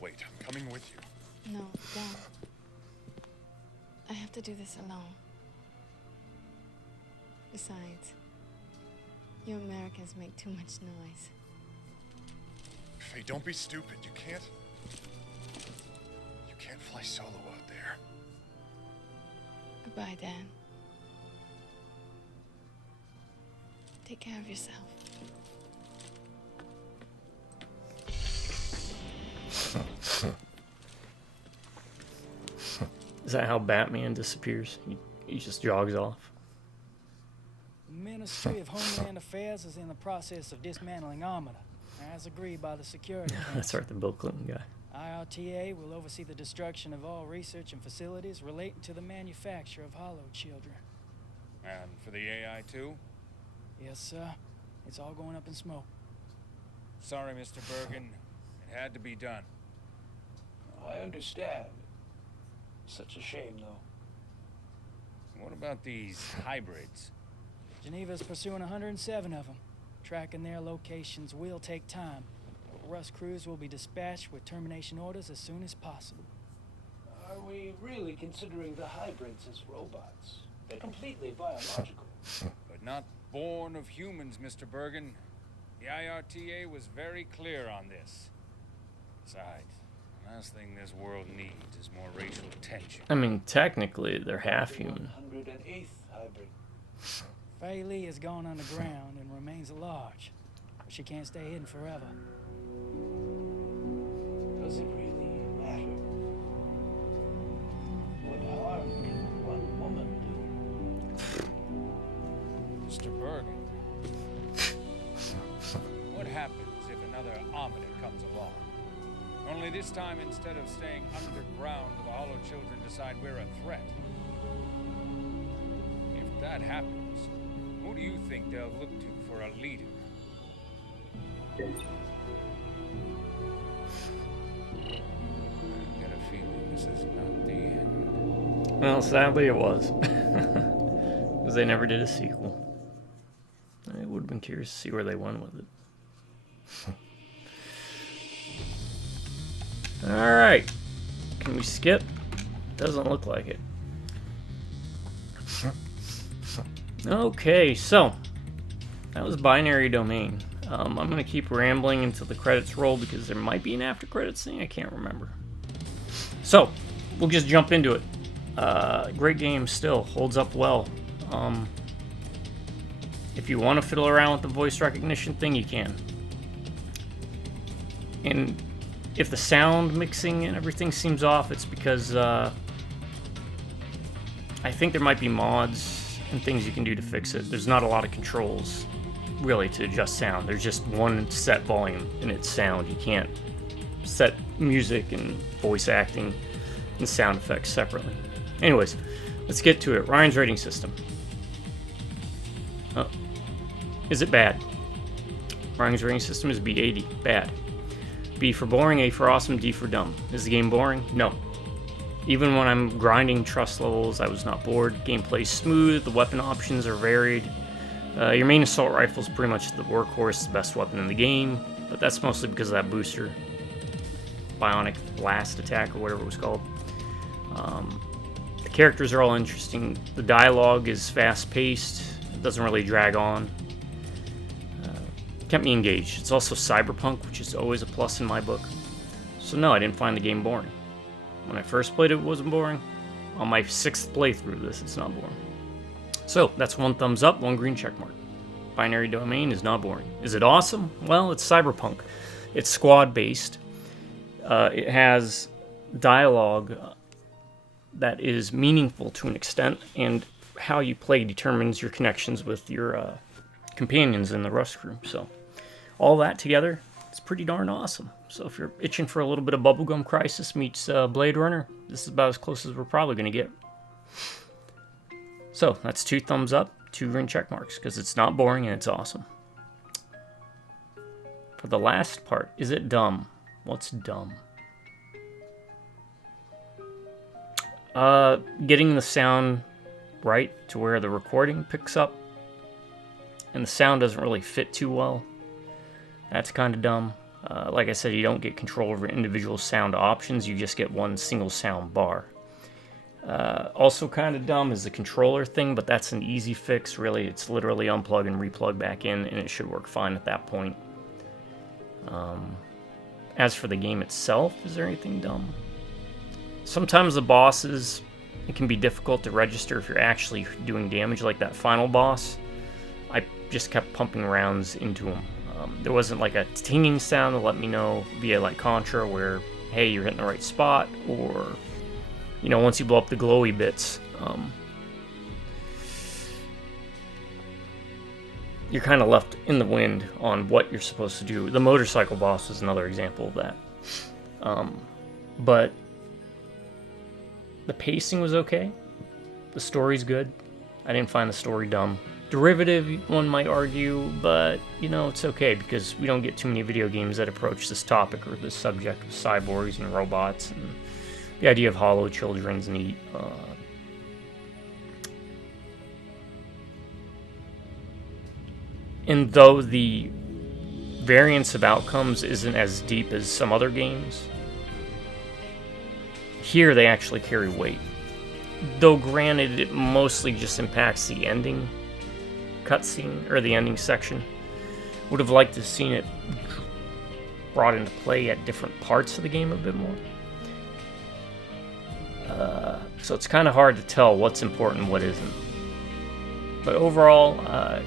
Wait, I'm coming with you. No, Dan. I have to do this alone. Besides, you Americans make too much noise. Faye, don't be stupid. You can't fly solo out there. Goodbye, Dan. Take care of yourself. Is that how Batman disappears? He just jogs off. The Ministry of Homeland Affairs is in the process of dismantling Armada, as agreed by the Security Council. That's right, the Bill Clinton guy. IRTA will oversee the destruction of all research and facilities relating to the manufacture of hollow children. And for the AI too? Yes, sir. It's all going up in smoke. Sorry, Mr. Bergen. It had to be done. I understand. Such a shame, though. What about these hybrids? Geneva's pursuing 107 of them. Tracking their locations will take time, but Russ Cruz will be dispatched with termination orders as soon as possible. Are we really considering the hybrids as robots? They're completely biological. But not born of humans, Mr. Bergen. The IRTA was very clear on this. Besides, the last thing this world needs is more racial tension. I mean, technically, they're half human. 108th hybrid. Faye Lee has gone underground and remains at large, but she can't stay hidden forever. Does it really matter? What harm can one woman do? Mr. Bergen, what happens if another Armada comes along? Only this time, instead of staying underground, the Hollow Children decide we're a threat. If that happens, who do you think they'll look to for a leader? I get a feeling this is not the end. Well, sadly it was. Because they never did a sequel. I would have been curious to see where they went with it. Alright. Can we skip? Doesn't look like it. Okay, so that was Binary Domain. I'm going to keep rambling until the credits roll because there might be an after credits thing. I can't remember. So, we'll just jump into it. Great game still. Holds up well. If you want to fiddle around with the voice recognition thing, you can. And if the sound mixing and everything seems off, it's because I think there might be mods and things you can do to fix it. There's not a lot of controls, really, to adjust sound. There's just one set volume, and it's sound. You can't set music and voice acting and sound effects separately. Anyways, let's get to it. Ryan's rating system. Is it bad? Ryan's rating system is B80. Bad. B for boring, A for awesome, D for dumb. Is the game boring? No. Even when I'm grinding trust levels, I was not bored. Gameplay's smooth, the weapon options are varied. Your main assault rifle is pretty much the workhorse, the best weapon in the game, but that's mostly because of that booster. Bionic blast attack, or whatever it was called. The characters are all interesting. The dialogue is fast-paced. It doesn't really drag on. Kept me engaged. It's also cyberpunk, which is always a plus in my book. So no, I didn't find the game boring. When I first played it, it wasn't boring. On my 6th playthrough of this, it's not boring. So that's 1 thumbs up, 1 green check mark. Binary Domain is not boring. Is it awesome? Well, it's cyberpunk. It's squad-based. It has dialogue that is meaningful to an extent, and how you play determines your connections with your companions in the Rust crew. So all that together, it's pretty darn awesome. So if you're itching for a little bit of Bubblegum Crisis meets Blade Runner, this is about as close as we're probably going to get. So that's 2 thumbs up, 2 green check marks, because it's not boring and it's awesome. For the last part, is it dumb? What's dumb? Getting the sound right to where the recording picks up, and the sound doesn't really fit too well. That's kind of dumb. Like I said, you don't get control over individual sound options, you just get one single sound bar. Also kind of dumb is the controller thing, but that's an easy fix, really. It's literally unplug and replug back in, and it should work fine at that point. As for the game itself, is there anything dumb? Sometimes the bosses, it can be difficult to register if you're actually doing damage, like that final boss. I just kept pumping rounds into him. There wasn't like a tinging sound to let me know via like Contra where, hey, you're hitting the right spot, or, you know, once you blow up the glowy bits, you're kind of left in the wind on what you're supposed to do. The motorcycle boss is another example of that. But the pacing was okay. The story's good. I didn't find the story dumb. Derivative, one might argue, but, you know, it's okay because we don't get too many video games that approach this topic or this subject of cyborgs and robots, and the idea of hollow children's neat. And though the variance of outcomes isn't as deep as some other games, here they actually carry weight. Though granted, it mostly just impacts the ending cutscene, or the ending section. Would have liked to have seen it brought into play at different parts of the game a bit more. So it's kind of hard to tell what's important and what isn't. But overall,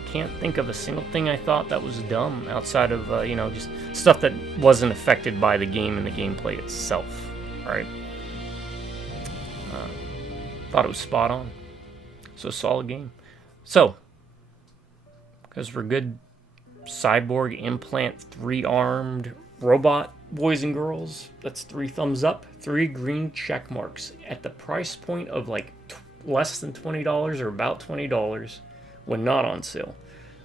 can't think of a single thing I thought that was dumb outside of, you know, just stuff that wasn't affected by the game and the gameplay itself. Alright? Thought it was spot on. So, solid game. So, because we're good cyborg implant 3-armed robot boys and girls, that's 3 thumbs up, 3 green check marks at the price point of like less than $20 or about $20 when not on sale,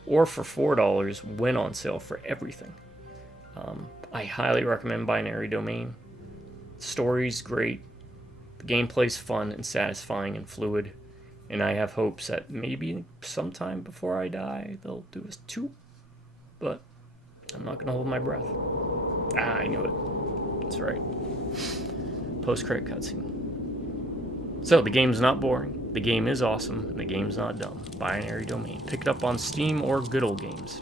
or for $4 when on sale for everything. I highly recommend Binary Domain. The story's great, the gameplay's fun and satisfying and fluid, and I have hopes that maybe sometime before I die they'll do a 2, but I'm not gonna hold my breath. Ah, I knew it. That's right. Post-credit cutscene. So, the game's not boring, the game is awesome, and the game's not dumb. Binary Domain. Pick it up on Steam or Good Old Games.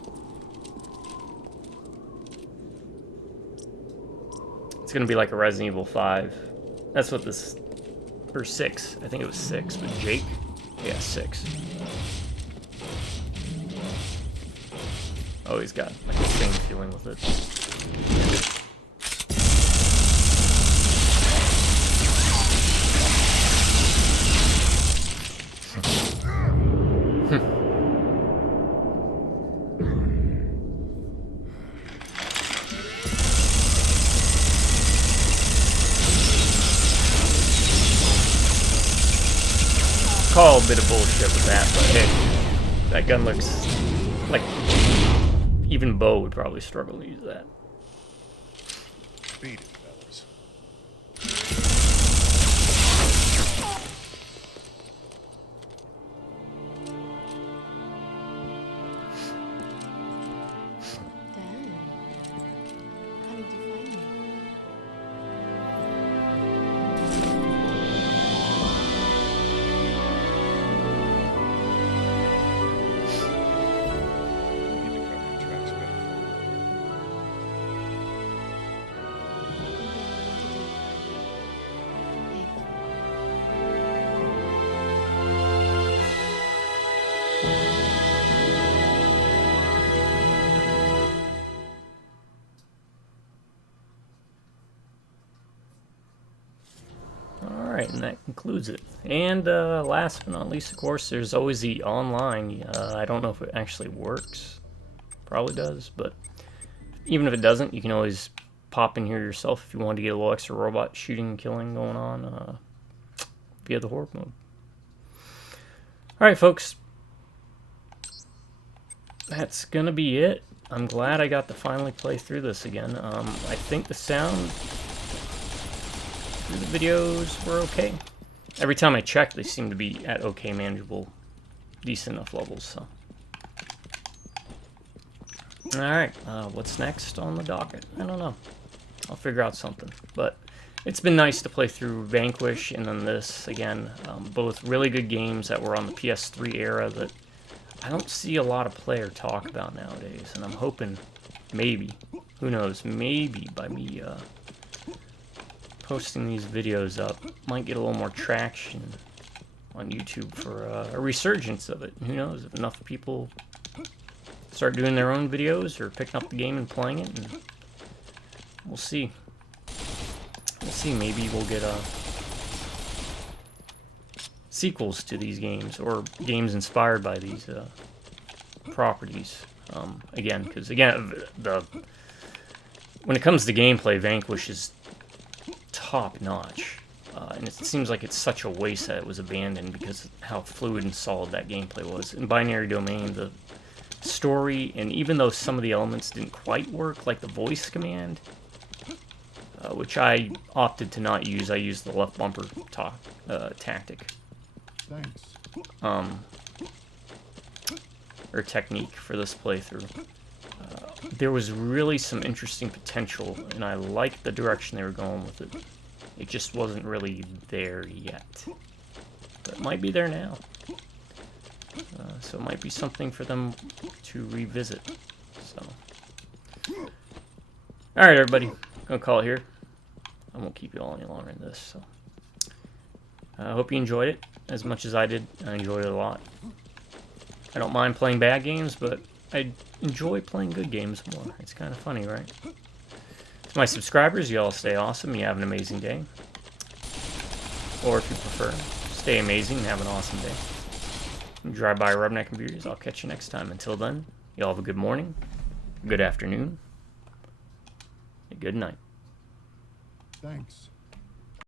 It's gonna be like a Resident Evil 5. That's what this... or 6. I think it was 6 with Jake. Yeah, 6. Oh, he's got like the same feeling with it. Call a bit of bullshit with that, but hey, that gun looks like even Bo would probably struggle to use that. Beat it, fellas. Dad, how did you find me? Need to cover your tracks better. concludes it. And last but not least, of course, there's always the online. I don't know if it actually works. Probably does, but even if it doesn't, you can always pop in here yourself if you want to get a little extra robot shooting and killing going on via the horde mode. Alright, folks. That's gonna be it. I'm glad I got to finally play through this again. I think the sound through the videos were okay. Every time I check, they seem to be at okay, manageable, decent enough levels, so. Alright, what's next on the docket? I don't know. I'll figure out something. But it's been nice to play through Vanquish and then this again. Both really good games that were on the PS3 era that I don't see a lot of player talk about nowadays. And I'm hoping, maybe, who knows, maybe by me posting these videos up, might get a little more traction on YouTube for a resurgence of it. Who knows, if enough people start doing their own videos or picking up the game and playing it, and we'll see. We'll see, maybe we'll get sequels to these games, or games inspired by these properties. Again, because again, when it comes to gameplay, Vanquish is top-notch. And it seems like it's such a waste that it was abandoned because of how fluid and solid that gameplay was. In Binary Domain, the story, and even though some of the elements didn't quite work, like the voice command, which I opted to not use. I used the left bumper tactic. Thanks. Or technique for this playthrough. There was really some interesting potential, and I liked the direction they were going with it. It just wasn't really there yet. But it might be there now. So it might be something for them to revisit. So, alright, everybody. Gonna call it here. I won't keep you all any longer in this. So, I hope you enjoyed it as much as I did. I enjoyed it a lot. I don't mind playing bad games, but I enjoy playing good games more. It's kind of funny, right? To my subscribers, you all stay awesome. You have an amazing day. Or if you prefer, stay amazing and have an awesome day. Drive by Rubneck Computers. I'll catch you next time. Until then, you all have a good morning, good afternoon, and good night. Thanks.